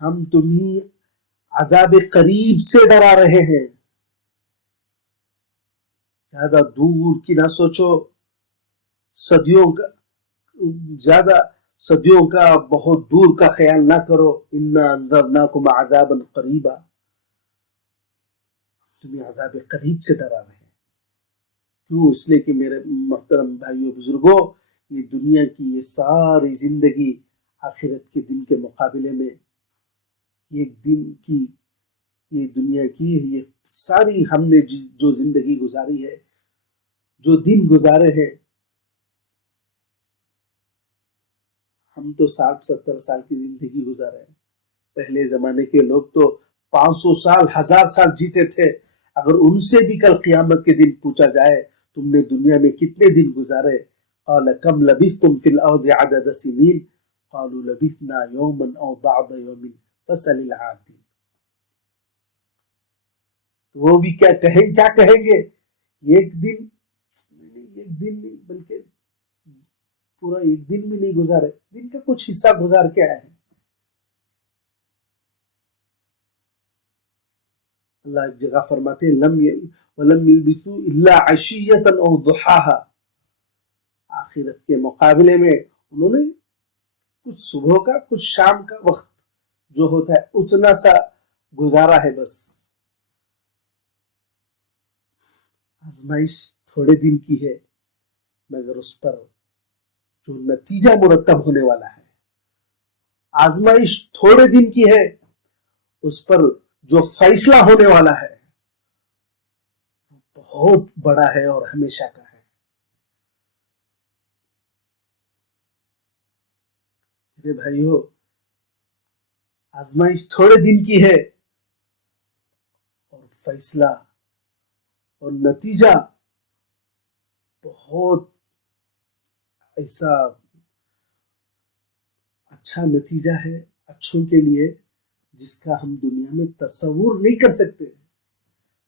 ہم تمہیں عذاب قریب سے ڈرا رہے ہیں. زیادہ دور کی نہ سوچو، صدیوں کا بہت دور کا خیال نہ کرو. اِنَّا أَنذَرْنَاكُمْ عَذَابًا قَرِيبًا، تمہیں عذاب قریب سے ڈرا رہے ہیں. کیوں؟ اس لیے کہ میرے محترم بھائیوں بزرگوں، یہ دنیا کی یہ ساری زندگی آخرت کے دن کے مقابلے میں ایک دن کی، یہ دنیا کی یہ ساری ہم نے جو زندگی گزاری ہے، جو دن گزارے ہیں، ہم تو 60-70 سال کی زندگی گزارے ہیں. پہلے زمانے کے لوگ تو 500 سال 1000 سال جیتے تھے. اگر ان سے بھی کل قیامت کے دن پوچھا جائے تم نے دنیا میں کتنے دن گزارے، قال کم لبثتم فی الارض عدد سنین قالوا لبثنا یوما او بعض یوم فسل العادین. وہ بھی کیا کہیں گے؟ ایک دن نہیں بلکہ پورا ایک دن بھی نہیں گزارے، دن کا کچھ حصہ گزار کے آئے ہیں. اللہ ایک جگہ فرماتے ہیں وَلَمْ يَلْبِثُوا إِلَّا عَشِيَّةً أَوْ ضُحَاهَا، آخرت کے مقابلے میں انہوں نے کچھ صبح کا کچھ شام کا وقت جو ہوتا ہے اتنا سا گزارا ہے بس. آزمائش تھوڑے دن کی ہے مگر اس پر جو نتیجہ مرتب ہونے والا ہے، آزمائش تھوڑے دن کی ہے اس پر جو فیصلہ ہونے والا ہے بہت بڑا ہے اور ہمیشہ کا ہے. میرے بھائیو، آزمائش تھوڑے دن کی ہے اور فیصلہ اور نتیجہ بہت ایسا اچھا نتیجہ ہے اچھوں کے لیے جس کا ہم دنیا میں تصور نہیں کر سکتے،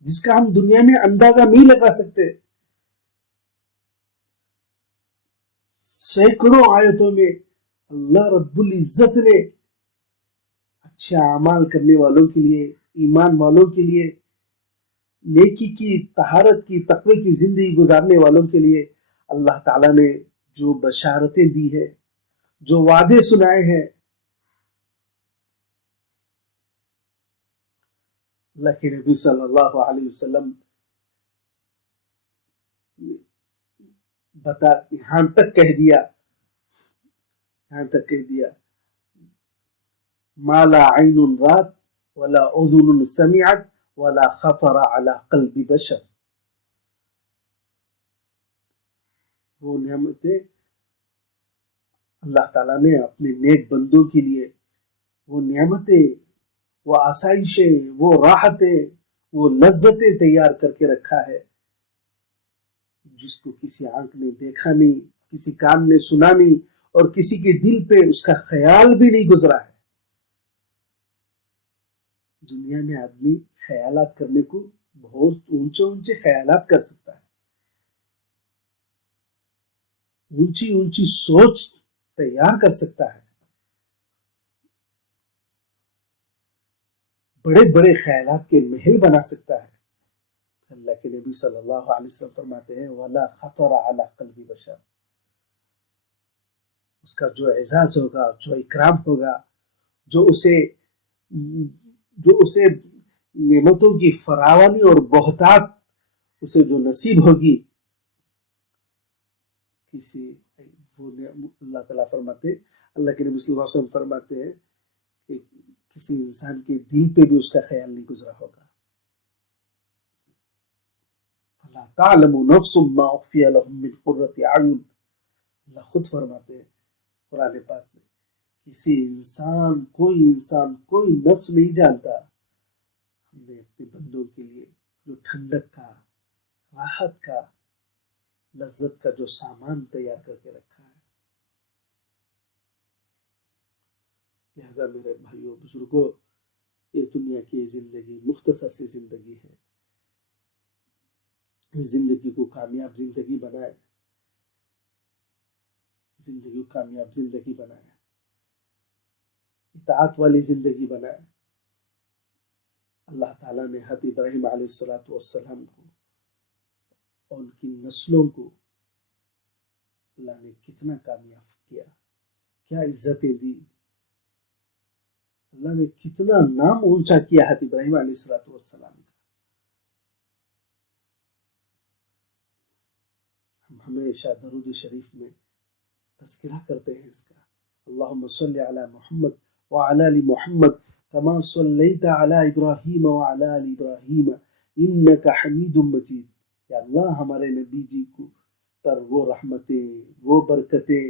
جس کا ہم دنیا میں اندازہ نہیں لگا سکتے. سینکڑوں آیتوں میں اللہ رب العزت نے اچھے اعمال کرنے والوں کے لیے، ایمان والوں کے لیے، نیکی کی، طہارت کی، تقوی کی زندگی گزارنے والوں کے لیے اللہ تعالیٰ نے جو بشارتیں دی ہے، جو وعدے سنائے ہیں، اللہ کے نبی صلی اللہ علیہ وسلم یہاں تک کہہ دیا ما لا عین رات ولا اذن سمعت ولا خطر على قلب بشر. وہ نعمتیں اللہ تعالیٰ نے اپنے نیک بندوں کے لیے، وہ نعمتیں، وہ آسائشیں، وہ راحتیں، وہ لذتیں تیار کر کے رکھا ہے جس کو کسی آنکھ نے دیکھا نہیں، کسی کان نے سنا نہیں اور کسی کے دل پہ اس کا خیال بھی نہیں گزرا ہے. دنیا میں آدمی خیالات کرنے کو بہت اونچے خیالات کر سکتا ہے، اونچی سوچ تیار کر سکتا ہے، بڑے خیالات کے محل بنا سکتا ہے. اللہ کے نبی صلی اللہ علیہ وسلم فرماتے ہیں وَلَا خَطَرَ عَلَى قَلْبِ بَشَرٍ، اس کا جو اعزاز ہوگا، جو اکرام ہوگا، جو اسے نعمتوں کی فراوانی اور بہتات اسے جو نصیب ہوگی، اللہ تعالیٰ فرماتے، اللہ کے نبی صلی اللہ علیہ وسلم فرماتے ہیں کہ کسی انسان کے دل پہ بھی اس کا خیال نہیں گزرا ہوگا. اللہ تعلم نفس ما اخفی لهم من قرۃ اعین، اللہ خود فرماتے ہیں قرآن پاک میں، کوئی انسان کوئی نفس نہیں جانتا ہم نے اپنے بندوں کے لیے جو ٹھنڈک کا، راحت کا، لذت کا جو سامان تیار کر کے رکھا ہے. لہذا میرے بھائیوں بزرگوں، یہ دنیا کی زندگی مختصر سی زندگی ہے. اس زندگی کو کامیاب زندگی بنائے، زندگی کو کامیاب زندگی بنائے، اطاعت والی زندگی بنائے. اللہ تعالیٰ نے حضرت ابراہیم علیہ السلام کو اور ان کی نسلوں کو اللہ نے کتنا کامیاب کیا، کیا عزتیں دی، اللہ نے کتنا نام اونچا کیا حضرت ابراہیم علیہ السلام کا. ہم ہمیشہ درود شریف میں تذکرہ کرتے ہیں اس کا، اللہم صلی علی محمد وعلی آل محمد کما صلیت علی ابراہیم وعلی آل ابراہیم انک حمید مجید. یا اللہ ہمارے نبی جی کو پر وہ رحمتیں، وہ برکتیں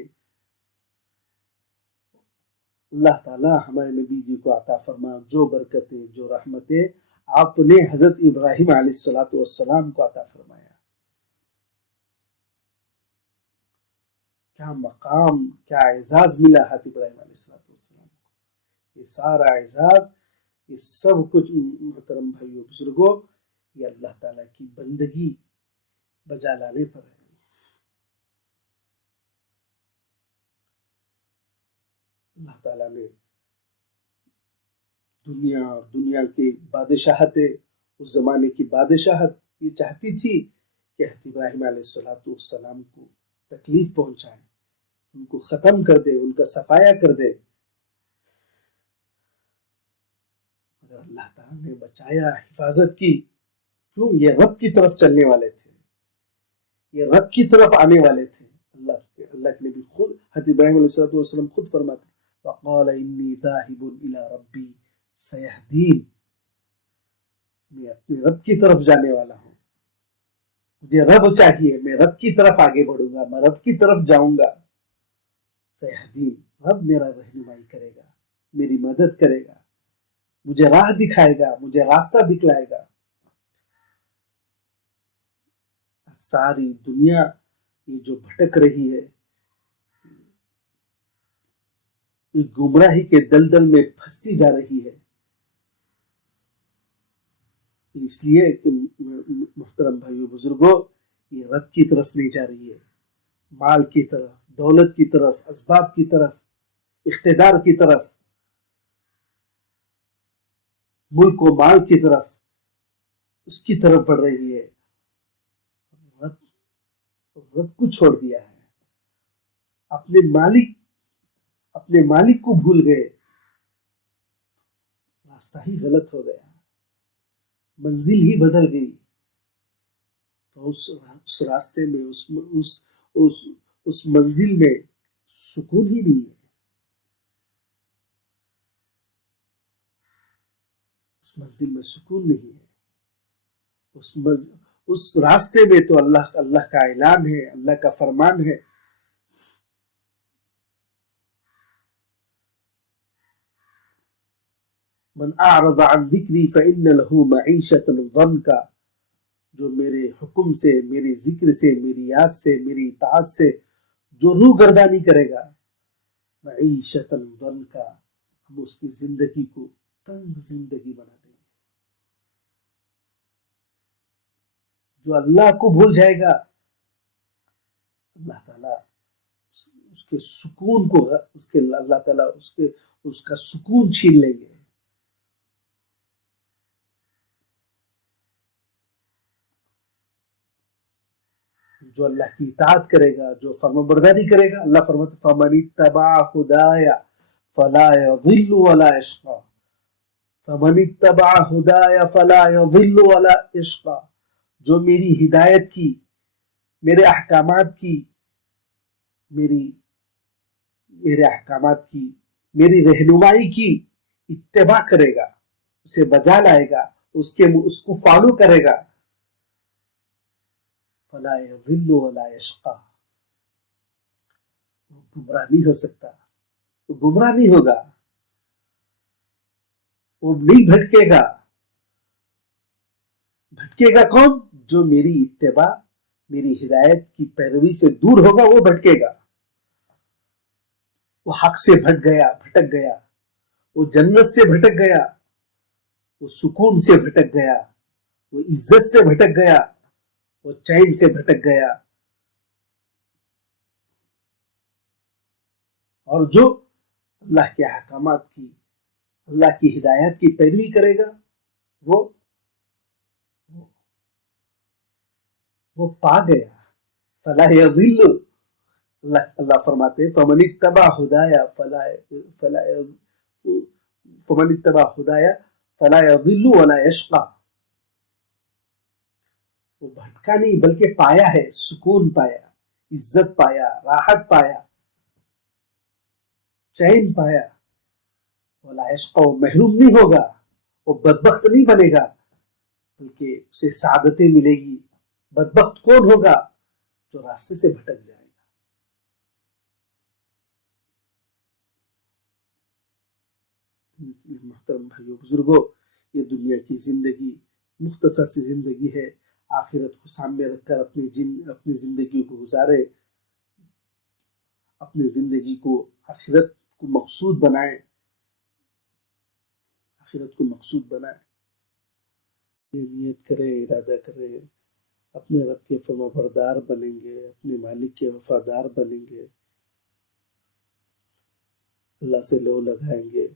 اللہ تعالیٰ ہمارے نبی جی کو عطا فرما، جو برکتیں، جو رحمتیں آپ نے حضرت ابراہیم علیہ السلام کو عطا فرمایا. کیا مقام، کیا اعزاز ملا حضرت ابراہیم علیہ السلام کو. یہ سارا اعزاز، یہ سب کچھ محترم بھائیو بزرگوں، یہ اللہ تعالیٰ کی بندگی بجا لانے پر ہے. اللہ تعالیٰ نے دنیا کی بادشاہتیں، اس زمانے کی بادشاہت یہ چاہتی تھی کہ حضرت ابراہیم علیہ السلام کو تکلیف پہنچائے، ان کو ختم کر دے، ان کا صفایا کر دے، مگر اللہ تعالیٰ نے بچایا، حفاظت کی. کیوں؟ یہ رب کی طرف چلنے والے تھے، یہ رب کی طرف آنے والے تھے. اللہ کے نبی خود حضرت ابراہیم علیہ السلام خود فرماتے وَقَالَ إِنِّي ذَاهِبٌ إِلَىٰ رَبِّي سَيَهْدِينِ، میں اپنے رب کی طرف جانے والا ہوں، مجھے رب چاہیے، میں رب کی طرف آگے بڑھوں گا، میں رب کی طرف جاؤں گا. سیہدین، رب میرا رہنمائی کرے گا، میری مدد کرے گا، مجھے راہ دکھائے گا، مجھے راستہ دکھلائے گا. ساری دنیا یہ جو بھٹک رہی ہے، یہ گمراہی کے دلدل میں پھنستی جا رہی ہے، اس لیے کہ محترم بھائیو بزرگوں، یہ رب کی طرف نہیں جا رہی ہے، مال کی طرف، دولت کی طرف، اسباب کی طرف، اقتدار کی طرف، ملک و مال کی طرف، اس کی طرف بڑھ رہی ہے. رب کو چھوڑ دیا ہے، اپنے مالک کو بھول گئے، راستہ ہی غلط ہو گیا، منزل ہی بدل گئی. تو اس راستے میں، اس منزل میں سکون ہی نہیں ہے. اس منزل میں سکون نہیں ہے. اس راستے میں تو اللہ کا اعلان ہے، اللہ کا فرمان ہے. من اعرض عن ذکری فإن له معیشۃ ضنکا، جو میرے حکم سے، میری ذکر سے، میری یاد سے، میری اطاعت سے جو روگردانی کرے گا، معیشۃ ضنکا، ہم اس کی زندگی کو تنگ زندگی بنا دیں گے. جو اللہ کو بھول جائے گا، اللہ تعالیٰ اس کے سکون کو، اللہ تعالیٰ اس کا سکون چھین لیں گے. جو اللہ کی اطاعت کرے گا، جو فرمانبرداری کرے گا، اللہ فرماتے فمن اتبع ہدایا فلا یضل ولا یشقى، فمن اتبع ہدایا فلا یضل ولا یشقى، جو میری ہدایت کی، میرے احکامات کی، میرے احکامات کی، میری رہنمائی کی اتباع کرے گا، اسے بجا لائے گا، اس کو فالو کرے گا، فلا یضل ولا یشقى، وہ گمراہ نہیں ہو سکتا، وہ گمراہ نہیں ہوگا، وہ نہیں بھٹکے گا۔ بھٹکے گا کون؟ جو میری اتباع، میری ہدایت کی پیروی سے دور ہوگا، وہ بھٹکے گا، وہ حق سے بھٹک گیا، وہ جنت سے بھٹک گیا، وہ سکون سے بھٹک گیا، وہ عزت سے بھٹک گیا، وہ چین سے بھٹک گیا۔ اور جو اللہ کے احکامات کی، اللہ کی ہدایات کی پیروی کرے گا، وہ پا گیا، فلا یضل، اللہ فرماتے فمن اتبع ہدایا فلا یضل ولا یشقى، وہ بھٹکا نہیں بلکہ پایا ہے، سکون پایا، عزت پایا، راحت پایا، چین پایا، ولا یشقى، وہ محروم نہیں ہوگا، وہ بدبخت نہیں بنے گا، بلکہ اسے سعادتیں ملے گی۔ بدبخت کون ہوگا؟ جو راستے سے بھٹک جائے گا۔ محترم بھائیو بزرگوں، یہ دنیا کی زندگی مختصر سی زندگی ہے، آخرت کو سامنے رکھ کر اپنی زندگی کو گزارے، اپنی زندگی کو آخرت کو مقصود بنائے، آخرت کو مقصود بنائے، یہ نیت کرے، ارادہ کرے، اپنے رب کے فرما بردار بنیں گے، اپنے مالک کے وفادار بنیں گے، اللہ سے لو لگائیں گے،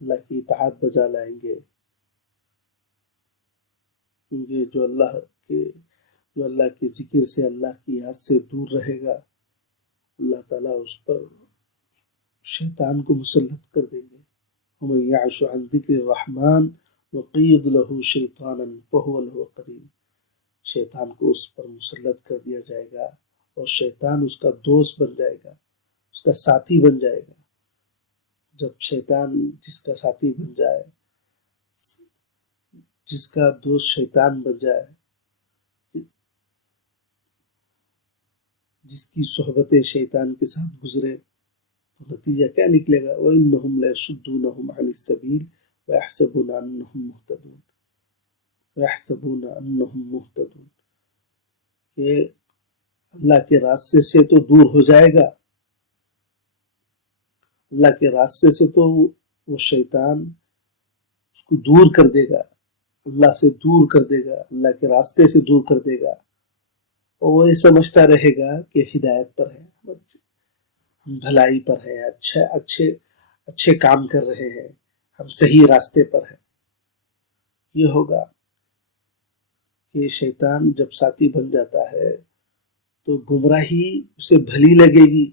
اللہ کی اطاعت بجا لائیں گے، کیونکہ جو اللہ کے ذکر سے، اللہ کی یاد سے دور رہے گا، اللہ تعالیٰ اس پر شیطان کو مسلط کر دیں گے۔ وَمَن يَعْشُ عَن ذِكْرِ الرَّحْمَنِ نُقَيِّضْ لَهُ شَيْطَانًا فَهُوَ لَهُ قَرِينٌ، شیطان کو اس پر مسلط کر دیا جائے گا، اور شیطان اس کا دوست بن جائے گا، اس کا ساتھی بن جائے گا۔ جب شیطان جس کا ساتھی بن جائے، جس کا دوست شیطان بن جائے، جس کی صحبت شیطان کے ساتھ گزرے، تو نتیجہ کیا نکلے گا؟ وَإِنَّهُمْ لَيَصُدُّونَهُمْ عَنِ السَّبِيلِ وَيَحْسَبُونَ أَنَّهُمْ مُهْتَدُونَ، کہ اللہ کے راستے سے تو دور ہو جائے گا، اللہ کے راستے سے تو وہ شیطان اس کو دور کر دے گا، اللہ سے دور کر دے گا، اللہ کے راستے سے دور کر دے گا، اور وہ یہ سمجھتا رہے گا کہ ہدایت پر ہے، ہم بھلائی پر ہیں، اچھے کام کر رہے ہیں، ہم صحیح راستے پر ہیں۔ یہ ہوگا کہ شیطان جب ساتھی بن جاتا ہے تو گمراہی اسے بھلی لگے گی،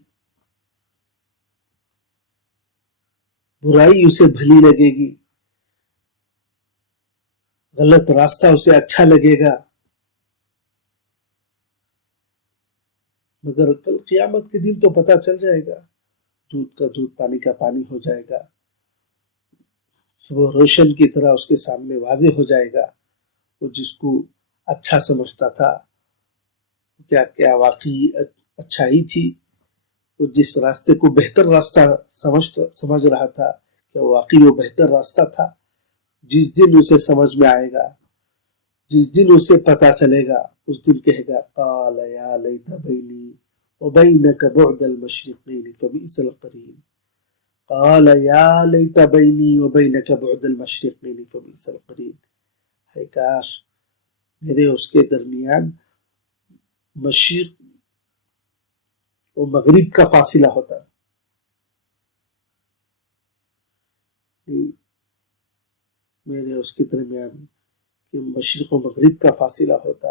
برائی اسے بھلی لگے گی، غلط راستہ اسے اچھا لگے گا، مگر کل قیامت کے دن تو پتہ چل جائے گا، دودھ کا دودھ، پانی کا پانی ہو جائے گا، صبح روشن کی طرح اس کے سامنے واضح ہو جائے گا۔ وہ جس کو اچھا سمجھتا تھا، کیا واقعی اچھائی تھی، وہ جس راستے کو بہتر راستہ سمجھ رہا تھا، کیا واقعی وہ بہتر راستہ تھا؟ جس دن اسے سمجھ میں آئے گا، جس دن اسے پتہ چلے گا، اس دن کہے گا قال یا لیت بینی وبینک بعد المشرقین فبئس القرین، قال یا لیت بینی وبینک بعد المشرقین فبئس القرین، ہے کاش میرے اس کے درمیان مشرق و مغرب کا فاصلہ ہوتا، میرے اس کے درمیان کہ مشرق و مغرب کا فاصلہ ہوتا،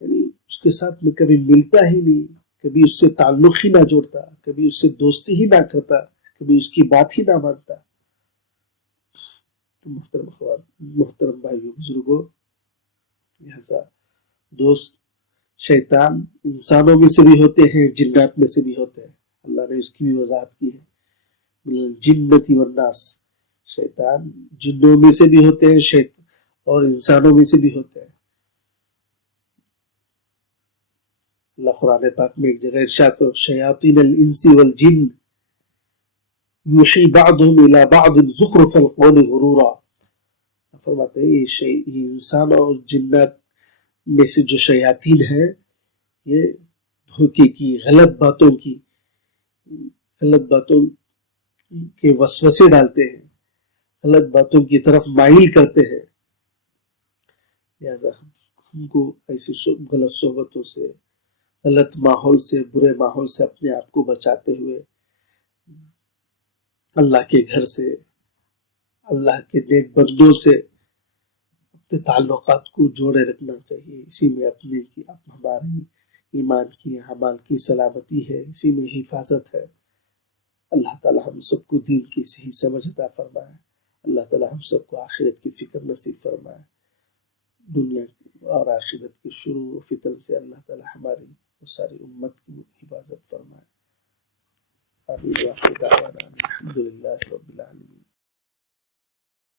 یعنی اس کے ساتھ میں کبھی ملتا ہی نہیں، کبھی اس سے تعلق ہی نہ جوڑتا، کبھی اس سے دوستی ہی نہ کرتا، کبھی اس کی بات ہی نہ مانتا. محترم اخوان، محترم بھائیو بزرگوں، لہذا دوست شیطان انسانوں میں سے بھی ہوتے ہیں، جنات میں سے بھی ہوتے ہیں. اللہ نے اس کی بھی وضاحت کی ہے، جنتی والناس، شیطان جنوں میں سے بھی ہوتے ہیں اور انسانوں میں سے بھی ہوتے ہیں. اللہ قرآن پاک میں ایک جگہ ارشاد ہو، شیاطین الانس والجن یوحی بعضهم الى بعض زخرف القول غرورا. فرماتے ہیں یہ انسان اور جنات میں سے جو شیاطین ہیں یہ دھوکے کی، غلط باتوں کے وسوسے ڈالتے ہیں، غلط باتوں کی طرف مائل کرتے ہیں. لہذا ہم کو ایسی غلط صحبتوں سے، غلط ماحول سے، برے ماحول سے اپنے آپ کو بچاتے ہوئے اللہ کے گھر سے، اللہ کے نیک بندوں سے اپنے تعلقات کو جوڑے رکھنا چاہیے. اسی میں ہمارے ایمان کی، اعمال کی سلامتی ہے، اسی میں حفاظت ہے. اللہ تعالی ہم سب کو دین کی صحیح سمجھ عطا فرمائے. اللہ تعالی ہم سب کو آخرت کی فکر نصیب فرمائے. دنیا اور آخرت کے شروع و فتن سے اللہ تعالی ہماری ساری امت کی حفاظت فرمائے. آمین. الحمد للہ رب العالمین.